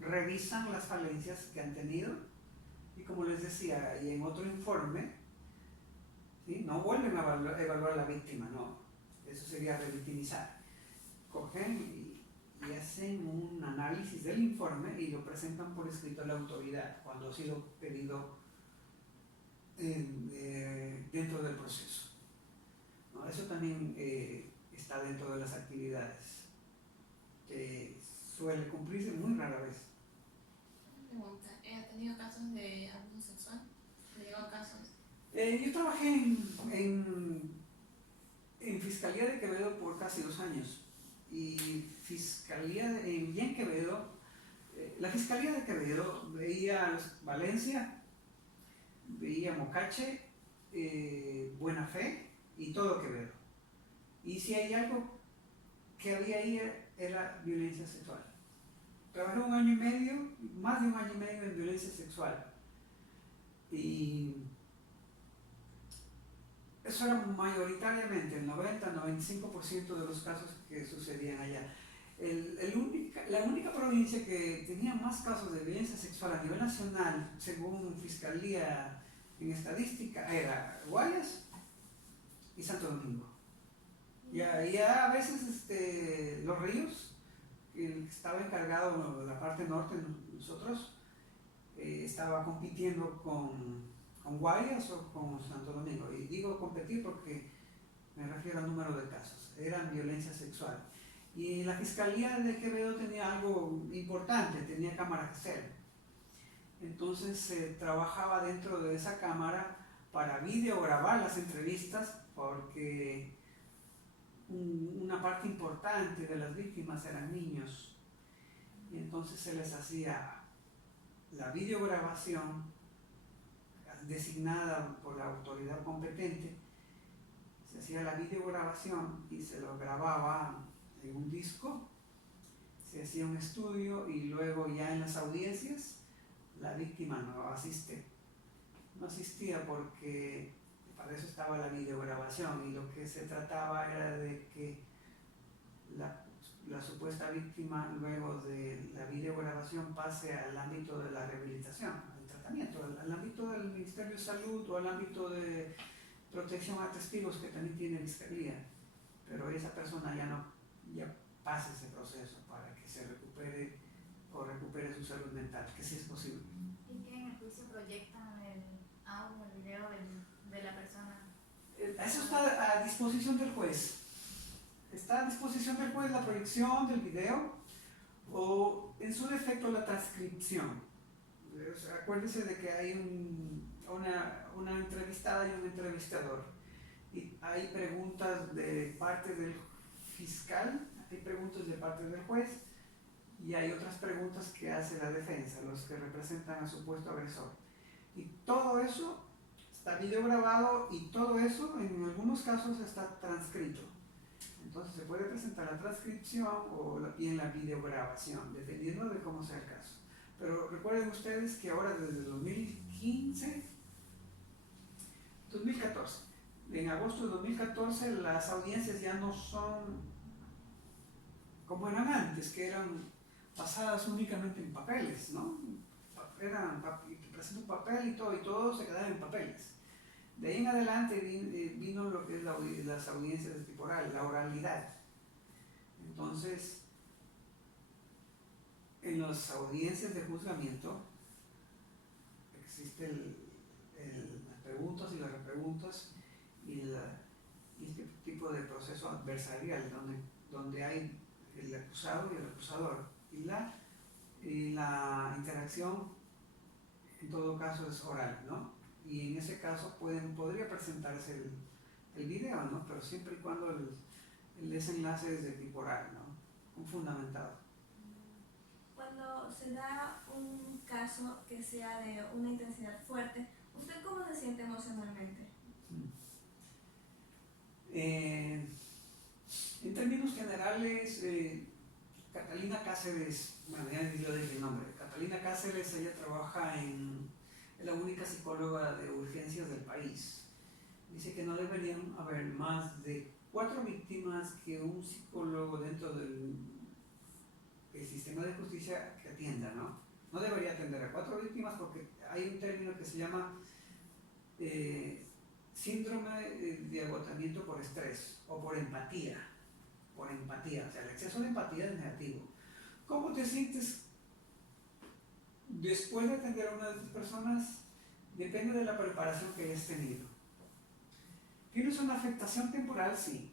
revisan las falencias que han tenido y, como les decía, y en otro informe, ¿sí?, no vuelven a evaluar a la víctima, no, eso sería revictimizar. Cogen y hacen un análisis del informe y lo presentan por escrito a la autoridad cuando ha sido pedido dentro del proceso, ¿no? Eso también está dentro de las actividades que suele cumplirse muy rara vez. Pregunta, ¿ha tenido casos de abuso sexual? ¿Le llegó casos? Yo trabajé en Fiscalía de Quevedo por casi 2 años. Y en Quevedo, la Fiscalía de Quevedo veía Valencia, veía Mocache, Buena Fe y todo Quevedo. Y si hay algo que había ahí era violencia sexual. Trabajé 1 año y medio, más de 1 año y medio en violencia sexual. Y eso era mayoritariamente el 90-95% de los casos que sucedían allá. La única provincia que tenía más casos de violencia sexual a nivel nacional, según Fiscalía en estadística era Guayas y Santo Domingo. Y a veces Los Ríos, el que estaba encargado de la parte norte, nosotros, estaba compitiendo con Guayas o con Santo Domingo. Y digo competir porque me refiero al número de casos. Eran violencia sexual. Y la Fiscalía de Quevedo tenía algo importante, tenía cámara GESEL. Entonces se trabajaba dentro de esa cámara para videograbar las entrevistas, porque una parte importante de las víctimas eran niños. Y entonces se les hacía la videograbación designada por la autoridad competente. Se hacía la videograbación y se lo grababa en un disco, se hacía un estudio y luego ya en las audiencias la víctima no asistía porque para eso estaba la videograbación, y lo que se trataba era de que la supuesta víctima luego de la videograbación pase al ámbito de la rehabilitación, al tratamiento, al ámbito del Ministerio de Salud o al ámbito de protección a testigos que también tiene Fiscalía, pero esa persona ya pase ese proceso para que se recupere o recupere su salud mental, que sí es posible. ¿Y qué en el juicio proyectan el audio, el video de la persona? Eso está a disposición del juez. Está a disposición del juez la proyección del video o en su defecto la transcripción. Acuérdense de que hay una entrevistada y un entrevistador, y hay preguntas de parte del fiscal, hay preguntas de parte del juez y hay otras preguntas que hace la defensa, los que representan a supuesto agresor. Y todo eso está videograbado y todo eso en algunos casos está transcrito. Entonces se puede presentar la transcripción o bien la videograbación, dependiendo de cómo sea el caso. Pero recuerden ustedes que ahora desde 2014, en agosto de 2014 las audiencias ya no son como eran antes, que eran basadas únicamente en papeles, ¿no? Te presento un papel y todo se quedaba en papeles. De ahí en adelante vino lo que es las audiencias de tipo oral, la oralidad. Entonces, en las audiencias de juzgamiento existen las preguntas y las repreguntas y este tipo de proceso adversarial donde hay el acusado y el acusador, y la interacción en todo caso es oral, ¿no? Y en ese caso podría presentarse el video, ¿no? Pero siempre y cuando el desenlace es de tipo oral, ¿no? Fundamentado. Cuando se da un caso que sea de una intensidad fuerte, ¿usted cómo se siente emocionalmente? En términos generales, Catalina Cáceres, bueno, ya lo dije el nombre, Catalina Cáceres, ella trabaja es la única psicóloga de urgencias del país. Dice que no deberían haber más de 4 víctimas que un psicólogo dentro del sistema de justicia que atienda, ¿no? No debería atender a 4 víctimas porque hay un término que se llama síndrome de agotamiento por estrés o por empatía. O sea, el exceso de empatía es negativo. ¿Cómo te sientes después de atender a una de estas personas? Depende de la preparación que hayas tenido. ¿Tienes una afectación temporal? Sí.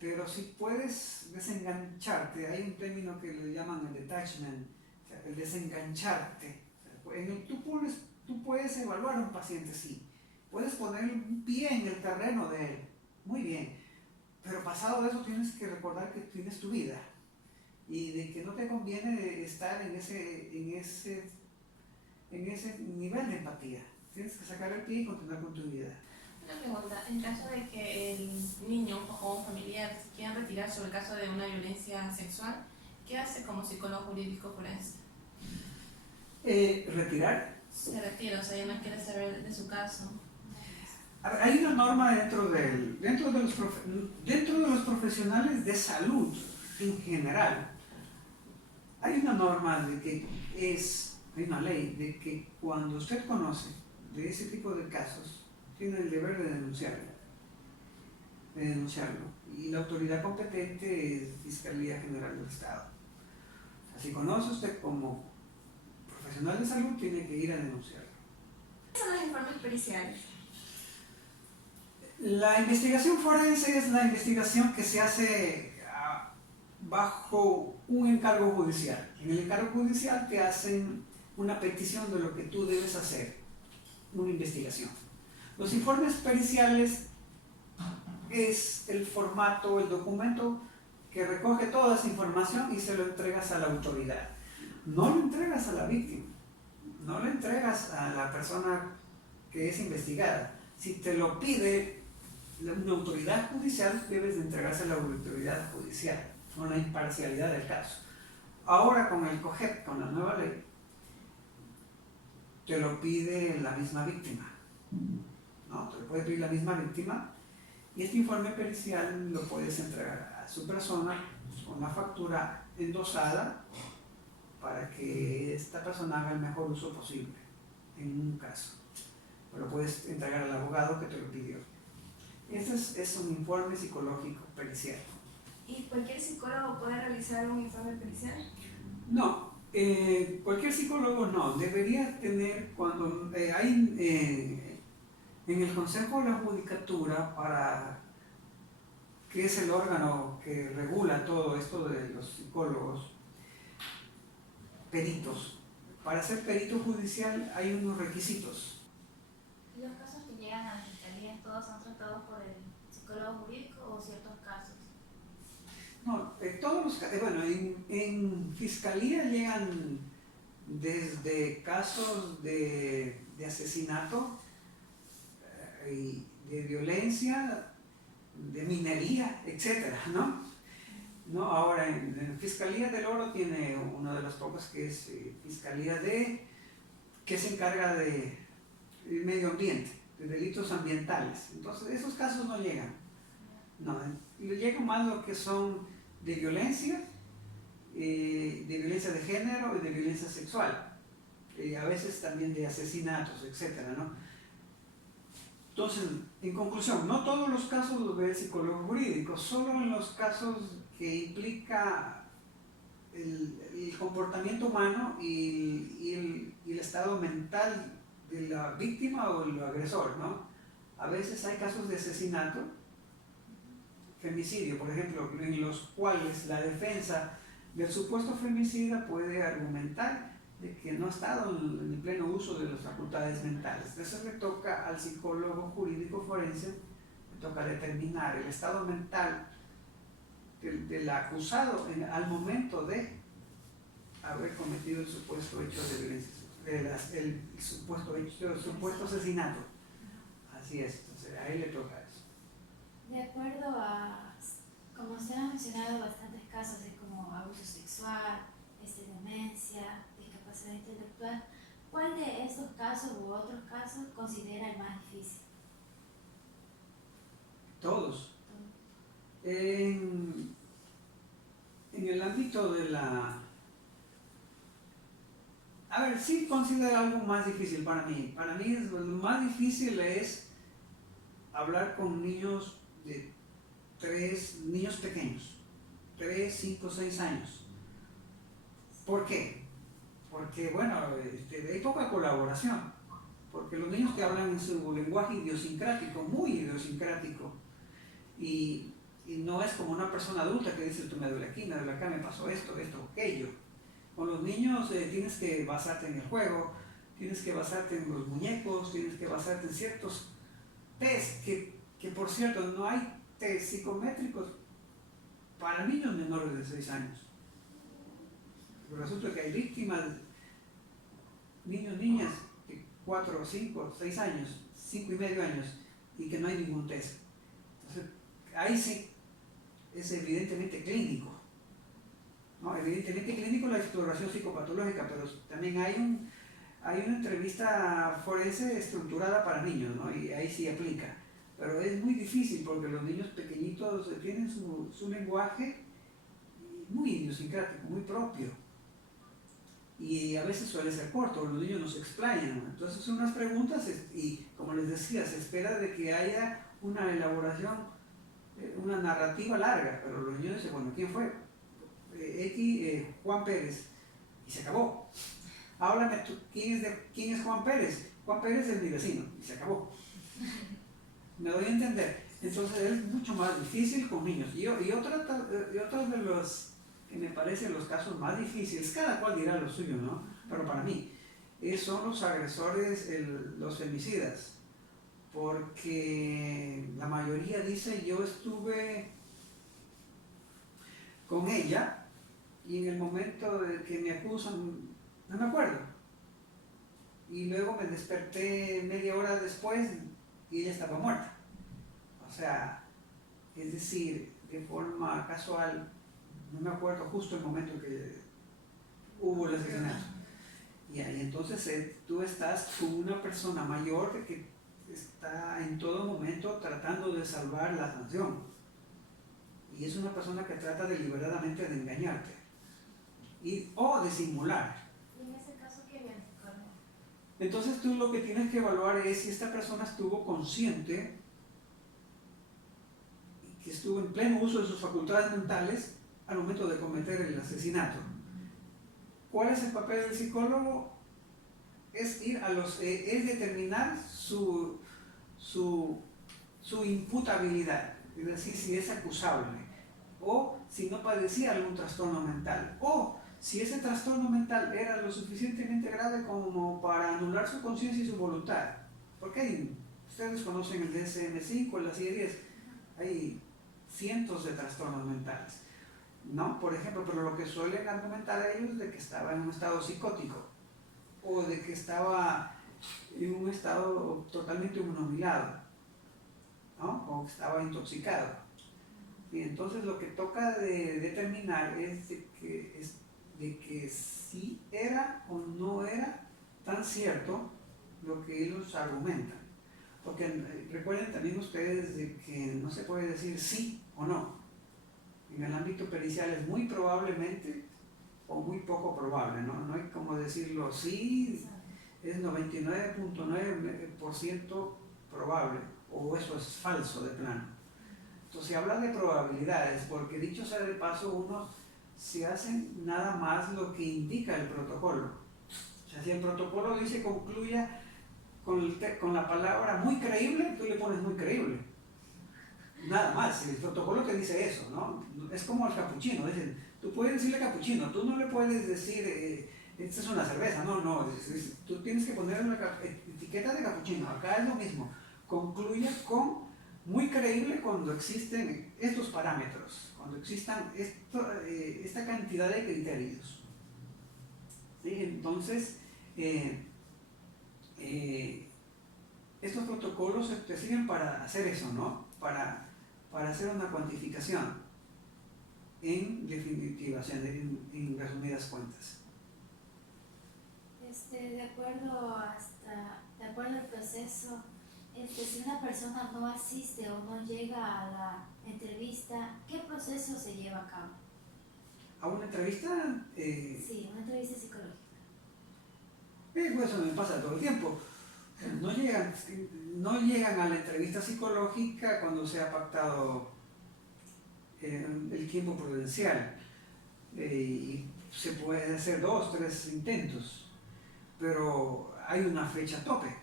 Pero si puedes desengancharte, hay un término que le llaman el detachment, o sea, el desengancharte. Tú puedes evaluar a un paciente, sí. Puedes poner un pie en el terreno de él, muy bien. Pero pasado de eso tienes que recordar que tienes tu vida y de que no te conviene estar en ese nivel de empatía. Tienes que sacar el pie y continuar con tu vida. Una pregunta, en caso de que el niño o un familiar quiera retirar sobre el caso de una violencia sexual, ¿qué hace como psicólogo jurídico forense? ¿Retirar? Se retira, o sea, ya no quiere saber de su caso. A ver, hay una norma dentro de los profesionales de salud en general. Hay una norma hay una ley de que cuando usted conoce de ese tipo de casos tiene el deber de denunciarlo. Y la autoridad competente es Fiscalía General del Estado. O sea, si conoce usted como profesional de salud, tiene que ir a denunciarlo. ¿Qué son los informes periciales? La investigación forense es la investigación que se hace bajo un encargo judicial. En el encargo judicial te hacen una petición de lo que tú debes hacer, una investigación. Los informes periciales es el formato, el documento que recoge toda esa información y se lo entregas a la autoridad. No lo entregas a la víctima, no lo entregas a la persona que es investigada. Si te lo pide una autoridad judicial, debes de entregarse a la autoridad judicial, con la imparcialidad del caso. Ahora con el COGEP, con la nueva ley, te lo pide la misma víctima, ¿no? Te lo puede pedir la misma víctima y este informe pericial lo puedes entregar a su persona con una factura endosada para que esta persona haga el mejor uso posible en un caso. Lo puedes entregar al abogado que te lo pidió. Este es un informe psicológico pericial. ¿Y cualquier psicólogo puede realizar un informe pericial? No, cualquier psicólogo no. Debería tener, cuando hay en el Consejo de la Judicatura, que es el órgano que regula todo esto de los psicólogos, peritos. Para ser perito judicial hay unos requisitos. ¿Los casos que llegan a la fiscalía todos son tratados por el psicólogo jurídico o ciertos casos? No, todos los casos, bueno, en fiscalía llegan desde casos de asesinato y de violencia, de minería, etcétera, ¿no? ¿No? Ahora en Fiscalía del Oro tiene una de las pocas que es Fiscalía que se encarga de medio ambiente, de delitos ambientales. Entonces esos casos no llegan. No, llegan más lo que son de violencia de género y de violencia sexual. A veces también de asesinatos, etcétera, ¿no? Entonces, en conclusión, no todos los casos los ve el psicólogo jurídico, solo en los casos que implica el comportamiento humano y el estado mental de la víctima o el agresor, ¿no? A veces hay casos de asesinato, femicidio, por ejemplo, en los cuales la defensa del supuesto femicida puede argumentar de que no ha estado en el pleno uso de las facultades mentales. Eso le toca al psicólogo jurídico forense, le toca determinar el estado mental del acusado al momento de haber cometido el supuesto hecho de violencia, el supuesto asesinato. Así es, entonces a él le toca eso. De acuerdo a, como se han mencionado bastantes casos de como abuso sexual, demencia, discapacidad intelectual, ¿cuál de estos casos u otros casos considera el más difícil? Todos. En el ámbito de la... A ver, sí considero algo más difícil para mí. Para mí lo más difícil es hablar con niños niños pequeños, 3, 5, 6 años. ¿Por qué? Porque, bueno, hay poca colaboración, porque los niños te hablan en su lenguaje idiosincrático, muy idiosincrático, y no es como una persona adulta que dice, tú me duele aquí, me duele acá, me pasó esto, aquello. Con los niños tienes que basarte en el juego, tienes que basarte en los muñecos, tienes que basarte en ciertos test que por cierto, no hay test psicométricos para niños menores de 6 años. Resulta que hay víctimas, niñas de 4, 5, 6 años, 5 y medio años, y que no hay ningún test. Entonces, ahí sí es evidentemente clínico, ¿no? Evidentemente clínico la exploración psicopatológica, pero también hay una entrevista forense estructurada para niños, ¿no? Y ahí sí aplica. Pero es muy difícil porque los niños pequeñitos tienen su lenguaje muy idiosincrático, muy propio. y a veces suele ser corto, los niños no se explayan. Entonces son unas preguntas y como les decía, se espera de que haya una elaboración, una narrativa larga, pero los niños dicen, bueno, ¿quién fue? Juan Pérez, y se acabó. Háblame tú, ¿quién es Juan Pérez? Juan Pérez es mi vecino, y se acabó. ¿Me doy a entender? Entonces es mucho más difícil con niños. Y otro de los que me parecen los casos más difíciles, cada cual dirá lo suyo, ¿no? Pero para mí, son los agresores, los femicidas. Porque la mayoría dice, yo estuve con ella y en el momento de que me acusan, no me acuerdo. Y luego me desperté media hora después y ella estaba muerta. O sea, es decir, de forma casual, no me acuerdo justo el momento en que hubo el asesinato. Y ahí entonces tú estás con una persona mayor que está en todo momento tratando de salvar la sanción. Y es una persona que trata deliberadamente de engañarte o de simular. ¿Y en ese caso qué viene? Entonces tú lo que tienes que evaluar es si esta persona estuvo consciente, que estuvo en pleno uso de sus facultades mentales al momento de cometer el asesinato. ¿Cuál es el papel del psicólogo? Es determinar su imputabilidad, es decir, si es acusable, o si no padecía algún trastorno mental, o si ese trastorno mental era lo suficientemente grave como para anular su conciencia y su voluntad. Porque ustedes conocen el DSM-5, el ICD-10, hay cientos de trastornos mentales, ¿no? Por ejemplo, pero lo que suelen argumentar a ellos es de que estaba en un estado psicótico, o de que estaba en un estado totalmente humanoidado, ¿no? O que estaba intoxicado. Y entonces lo que toca de determinar es de que si era o no era tan cierto lo que ellos argumentan. Porque recuerden también ustedes de que no se puede decir sí o no. En el ámbito pericial es muy probablemente o muy poco probable, ¿no? No hay como decirlo sí, es 99.9% probable, o eso es falso de plano. Entonces se habla de probabilidades, porque dicho sea de paso, uno se hace nada más lo que indica el protocolo. O sea, si el protocolo dice concluya con la palabra muy creíble, tú le pones muy creíble. Nada más, si el protocolo te dice eso, ¿no? Es como el capuchino, dicen, tú puedes decirle capuchino, tú no le puedes decir, esta es una cerveza, no, tú tienes que poner una etiqueta de capuchino, acá es lo mismo, concluye con muy creíble cuando existen estos parámetros, cuando existan esta cantidad de criterios. ¿Sí? Entonces, estos protocolos te sirven para hacer eso, ¿no? Para hacer una cuantificación, en definitiva, o sea, en resumidas cuentas. De acuerdo al proceso, si una persona no asiste o no llega a la entrevista, ¿qué proceso se lleva a cabo? ¿A una entrevista? Sí, una entrevista psicológica. Pues eso me pasa todo el tiempo. No llegan a la entrevista psicológica cuando se ha pactado el tiempo prudencial. Y se puede hacer 2, 3 intentos, pero hay una fecha tope.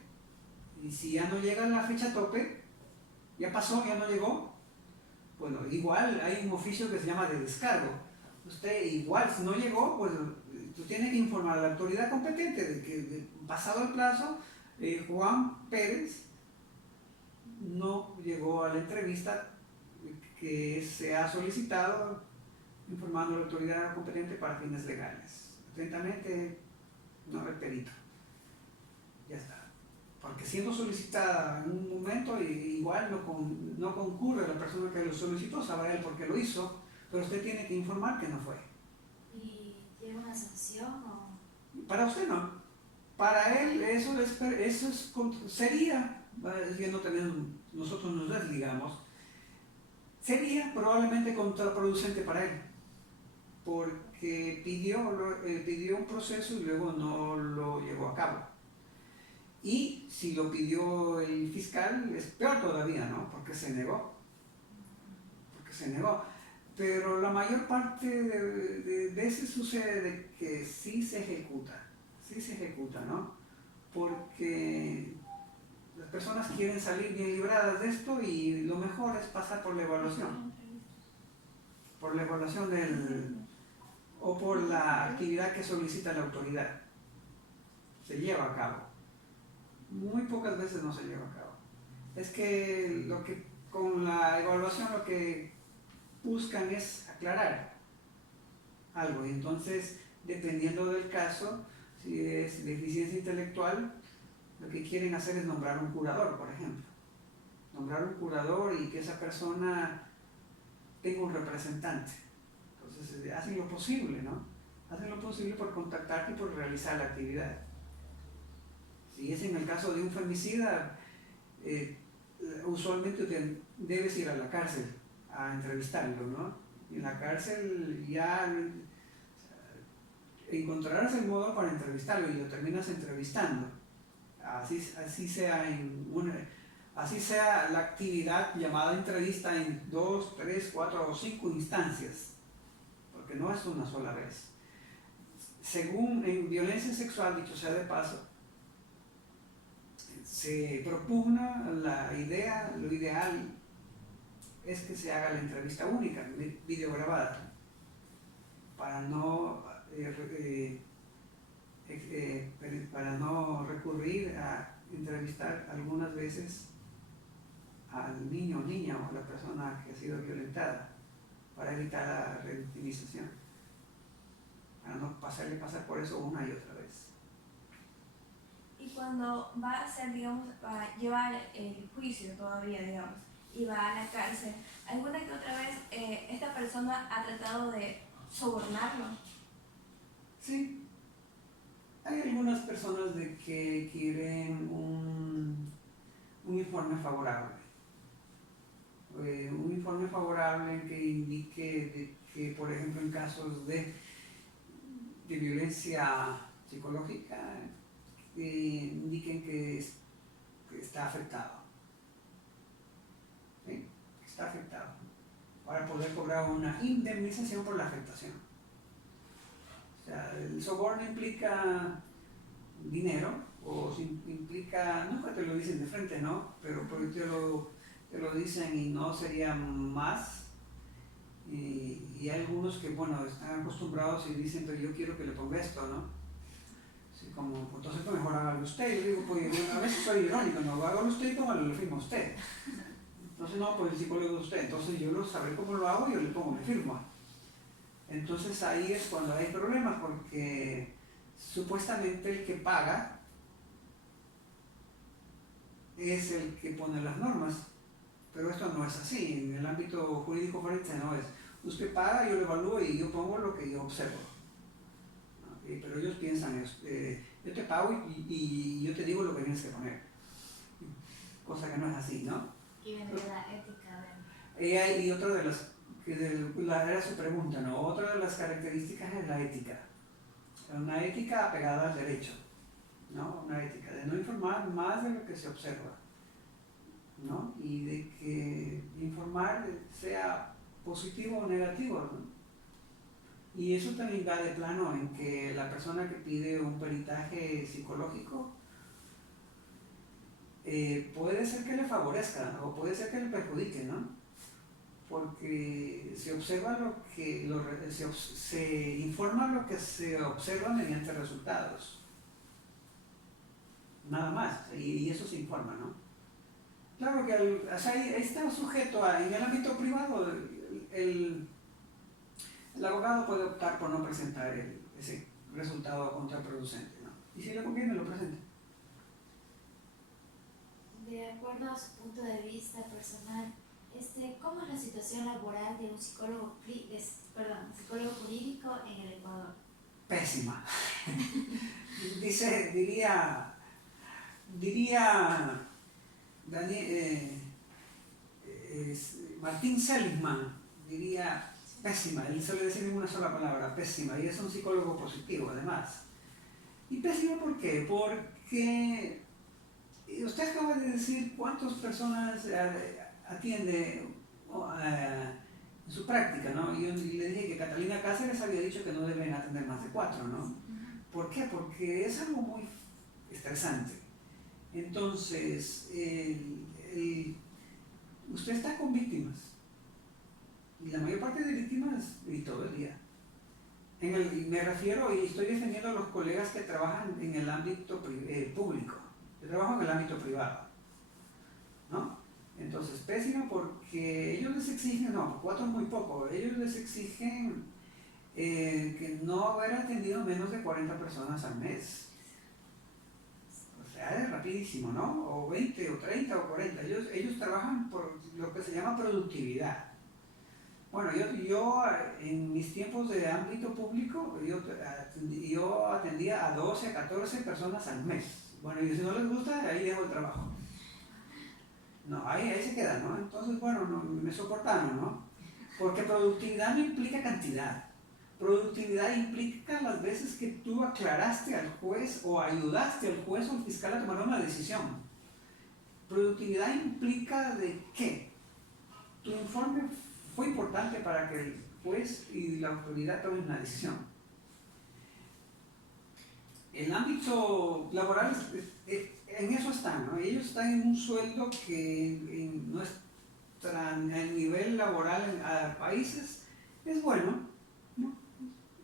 Y si ya no llega a la fecha tope, ya pasó, ya no llegó, bueno, igual hay un oficio que se llama de descargo. Usted igual, si no llegó, pues tú tienes que informar a la autoridad competente de que pasado el plazo, Juan Pérez no llegó a la entrevista que se ha solicitado, informando a la autoridad competente para fines legales. Atentamente, no el perito. Ya está. Porque siendo solicitada en un momento, igual no concurre la persona que lo solicitó, sabrá él por qué lo hizo, pero usted tiene que informar que no fue. ¿Y tiene una sanción o...? Para usted no. Para él sería, siendo también nosotros nos desligamos, sería probablemente contraproducente para él. porque pidió un proceso y luego no lo llevó a cabo. Y si lo pidió el fiscal, es peor todavía, ¿no? Porque se negó. Pero la mayor parte de veces sucede de que sí se ejecuta, ¿no? Porque las personas quieren salir bien libradas de esto y lo mejor es pasar por la evaluación. O por la actividad que solicita la autoridad. Se lleva a cabo. Muy pocas veces no se lleva a cabo. Es que con la evaluación lo que buscan es aclarar algo, y entonces dependiendo del caso, si es deficiencia intelectual, lo que quieren hacer es nombrar un curador, por ejemplo. Nombrar un curador y que esa persona tenga un representante. Entonces hacen lo posible, ¿no? Hacen lo posible por contactarte y por realizar la actividad. Si es en el caso de un femicida, usualmente debes ir a la cárcel a entrevistarlo, ¿no? Y en la cárcel ya encontrarás el modo para entrevistarlo y lo terminas entrevistando. Así sea la actividad llamada entrevista en 2, 3, 4 o 5 instancias, porque no es una sola vez. Según en violencia sexual, dicho sea de paso, se propugna la idea, lo ideal es que se haga la entrevista única, videograbada, para no recurrir a entrevistar algunas veces al niño o niña o a la persona que ha sido violentada, para evitar la revictimización, para no pasar por eso una y otra vez. Y cuando va a hacer, digamos, va a llevar el juicio todavía, digamos, y va a la cárcel, ¿alguna que otra vez esta persona ha tratado de sobornarlo? Sí. Hay algunas personas de que quieren un informe favorable. Un informe favorable que indique que, por ejemplo, en casos de violencia psicológica, indiquen que está afectado. ¿Sí? Está afectado. Para poder cobrar una indemnización por la afectación. O sea, el soborno implica dinero, o implica, nunca te lo dicen de frente, ¿no? Pero te lo dicen y no sería más. Y hay algunos que, bueno, están acostumbrados y dicen, pero yo quiero que le ponga esto, ¿no? Así como, entonces pues mejor hágalo usted. Yo digo, pues yo a veces soy irónico, no, hágalo usted y póngale, lo firma usted. Entonces no, pues el psicólogo es usted. Entonces yo lo sabré cómo lo hago y yo le pongo mi firma. Entonces ahí es cuando hay problemas, porque supuestamente el que paga es el que pone las normas, pero esto no es así. En el ámbito jurídico forense no es. Usted paga, yo lo evalúo y yo pongo lo que yo observo. ¿Okay? Pero ellos piensan, yo te pago y yo te digo lo que tienes que poner. Cosa que no es así, ¿no? Y vendría la ética Y otra de las, era su pregunta, ¿no? Otra de las características es la ética. Una ética apegada al derecho, ¿no? Una ética de no informar más de lo que se observa, ¿no? Y de que informar sea positivo o negativo, ¿no? Y eso también va de plano en que la persona que pide un peritaje psicológico puede ser que le favorezca o puede ser que le perjudique, ¿no? Porque se observa se informa lo que se observa mediante resultados. Nada más, y eso se informa, ¿no? Claro que está sujeto en el ámbito privado, el abogado puede optar por no presentar ese resultado contraproducente, ¿no? Y si le conviene, lo presenta. De acuerdo a su punto de vista personal, ¿cómo es la situación laboral de un psicólogo jurídico en el Ecuador? Pésima. diría Martín Seligman, diría, pésima, él suele decir en una sola palabra, pésima, y es un psicólogo positivo además. ¿Y pésima por qué? Porque usted acaba de decir cuántas personas atiende en su práctica, ¿no? Y yo le dije que Catalina Cáceres había dicho que no deben atender más de 4, ¿no? ¿Por qué? Porque es algo muy estresante. Entonces, usted está con víctimas. Y la mayor parte de víctimas, y todo el día. Me refiero, y estoy defendiendo a los colegas que trabajan en el ámbito público. Yo trabajo en el ámbito privado, ¿no? Entonces, pésimo porque ellos les exigen, no, 4 es muy poco, ellos les exigen que no haber atendido menos de 40 personas al mes. O sea, es rapidísimo, ¿no? O 20, o 30, o 40. Ellos trabajan por lo que se llama productividad. Bueno, yo en mis tiempos de ámbito público, yo atendía a 12, 14 personas al mes. Bueno, y si no les gusta, ahí dejo el trabajo. No, ahí se queda, ¿no? Entonces, bueno, me soportaron, ¿no? Porque productividad no implica cantidad. Productividad implica las veces que tú aclaraste al juez o ayudaste al juez o al fiscal a tomar una decisión. Productividad implica de qué. Tu informe fue importante para que el juez y la autoridad tomen una decisión. El ámbito laboral, en eso están, ¿no? Ellos están en un sueldo que en el nivel laboral a países es bueno, ¿no?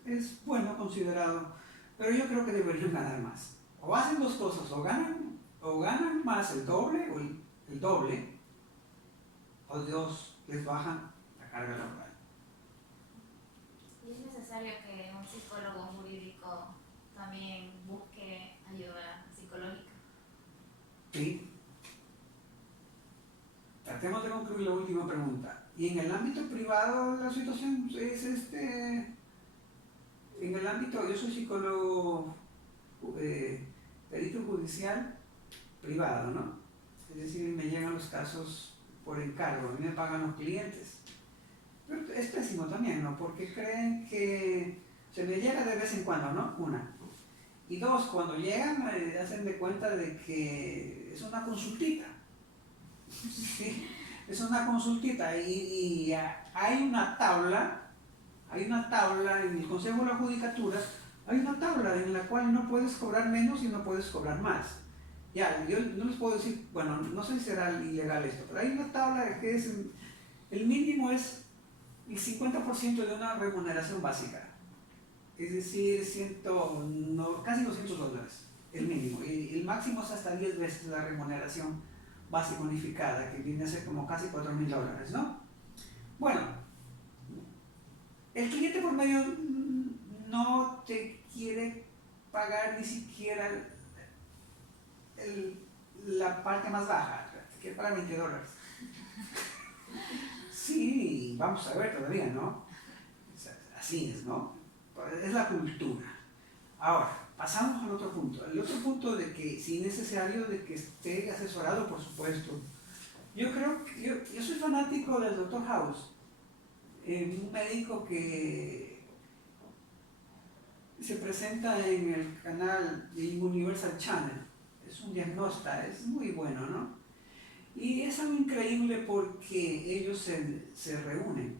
Es bueno considerado, pero yo creo que deberían ganar más. O hacen dos cosas, o ganan más el doble o Dios les baja la carga laboral. ¿Y es necesario que un psicólogo jurídico también busque ayuda psicológica? Sí. Tratemos de concluir la última pregunta. Y en el ámbito privado la situación es en el ámbito, yo soy psicólogo perito judicial privado, ¿no? Es decir, me llegan los casos por encargo, a mí me pagan los clientes. Pero es pésimo también, ¿no? Porque creen que se me llega de vez en cuando, ¿no? Una. Y dos, cuando llegan hacen de cuenta de que es una consultita. Sí, es una consultita y hay una tabla en el Consejo de la Judicatura, hay una tabla en la cual no puedes cobrar menos y no puedes cobrar más. Ya, yo no les puedo decir, bueno, no sé si será ilegal esto, pero hay una tabla que es, el mínimo es el 50% de una remuneración básica. Es decir, casi $200, el mínimo. Y el máximo es hasta 10 veces la remuneración básica unificada, que viene a ser como casi $4,000, ¿no? Bueno, el cliente por medio no te quiere pagar ni siquiera la parte más baja, te quiere pagar $20. Sí, vamos a ver todavía, ¿no? Así es, ¿no? Es la cultura. Ahora, pasamos al otro punto. El otro punto de que si es necesario de que esté asesorado, por supuesto. Yo creo que yo soy fanático del Dr. House, un médico que se presenta en el canal de Universal Channel. Es un diagnóstico, es muy bueno, ¿no? Y es algo increíble porque ellos se reúnen,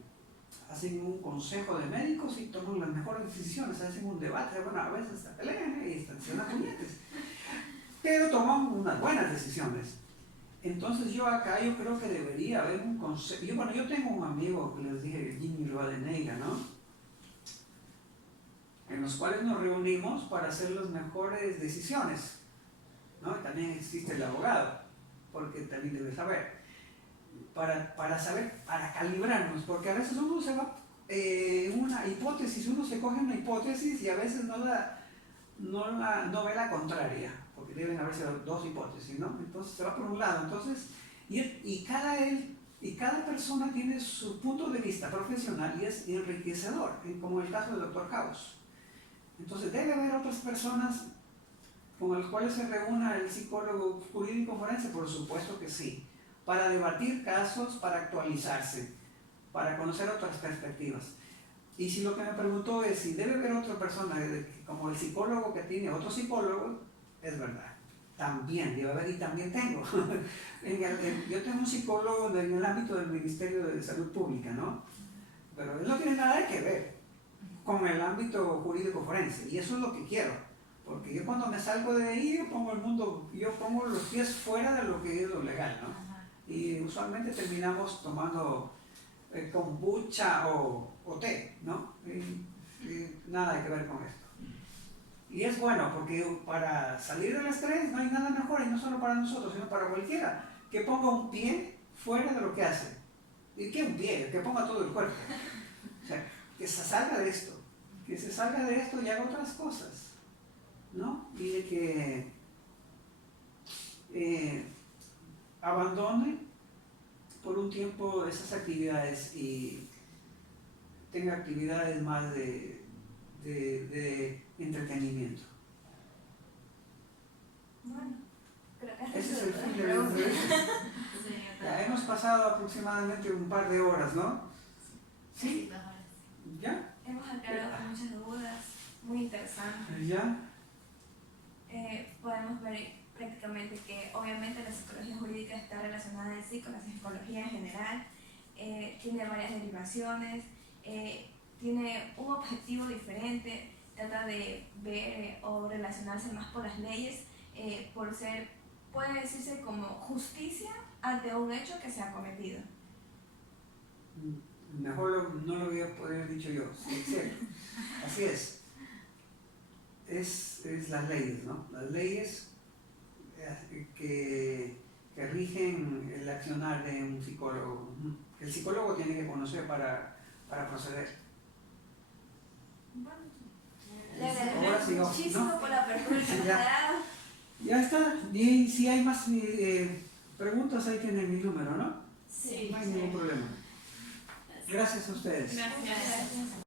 hacen un consejo de médicos y toman las mejores decisiones, hacen un debate, bueno, a veces hasta pelean y estacionan puñetes, pero toman unas buenas decisiones. Entonces yo creo que debería haber un consejo. Yo tengo un amigo que les dije, Jimmy Rivadeneira, ¿no? En los cuales nos reunimos para hacer las mejores decisiones, ¿no? Y también existe el abogado, porque también debe saber. Para saber, para calibrarnos, porque a veces uno se va una hipótesis, uno se coge una hipótesis y a veces no ve la contraria, porque deben haberse dos hipótesis, ¿no? Entonces se va por un lado, entonces, y cada persona tiene su punto de vista profesional y es enriquecedor, como el caso del Dr. House. Entonces debe haber otras personas con las cuales se reúna el psicólogo jurídico forense, por supuesto que sí, para debatir casos, para actualizarse, para conocer otras perspectivas. Y si lo que me preguntó es si debe haber otra persona, como el psicólogo que tiene otro psicólogo, es verdad. También debe haber y también tengo. Yo tengo un psicólogo en el ámbito del Ministerio de Salud Pública, ¿no? Pero él no tiene nada que ver con el ámbito jurídico forense. Y eso es lo que quiero. Porque yo cuando me salgo de ahí, yo pongo los pies fuera de lo que es lo legal, ¿no? Ajá. Y usualmente terminamos tomando kombucha o té, ¿no? Y nada que ver con esto. Y es bueno porque para salir del estrés no hay nada mejor, y no solo para nosotros, sino para cualquiera, que ponga un pie fuera de lo que hace. ¿Y qué un pie? Que ponga todo el cuerpo. O sea, que se salga de esto, y haga otras cosas, ¿no? Y de que abandone por un tiempo esas actividades y tenga actividades más de entretenimiento. Bueno, creo que Ese es el fin de la entrevista. Sí, Ya hemos pasado aproximadamente un par de horas, ¿no? sí. ¿Sí? ¿Ya? hemos aclarado muchas dudas, muy interesantes. ¿Ya? Podemos ver prácticamente que obviamente la psicología jurídica está relacionada en sí con la psicología en general, tiene varias derivaciones, tiene un objetivo diferente, trata de ver o relacionarse más por las leyes, por ser, puede decirse como justicia ante un hecho que se ha cometido. Mejor no lo voy a poder dicho yo. Sí, cierto. Así es. Es las leyes, ¿no? Las leyes que rigen el accionar de un psicólogo. El psicólogo tiene que conocer para proceder. Bueno, le Ahora agradezco sigamos, muchísimo ¿no? por la apertura que nos Ya. ha dado. Ya está. Y si hay más preguntas, ahí tienen mi número, ¿no? Sí. No hay ningún problema. Gracias a ustedes. Gracias. Gracias.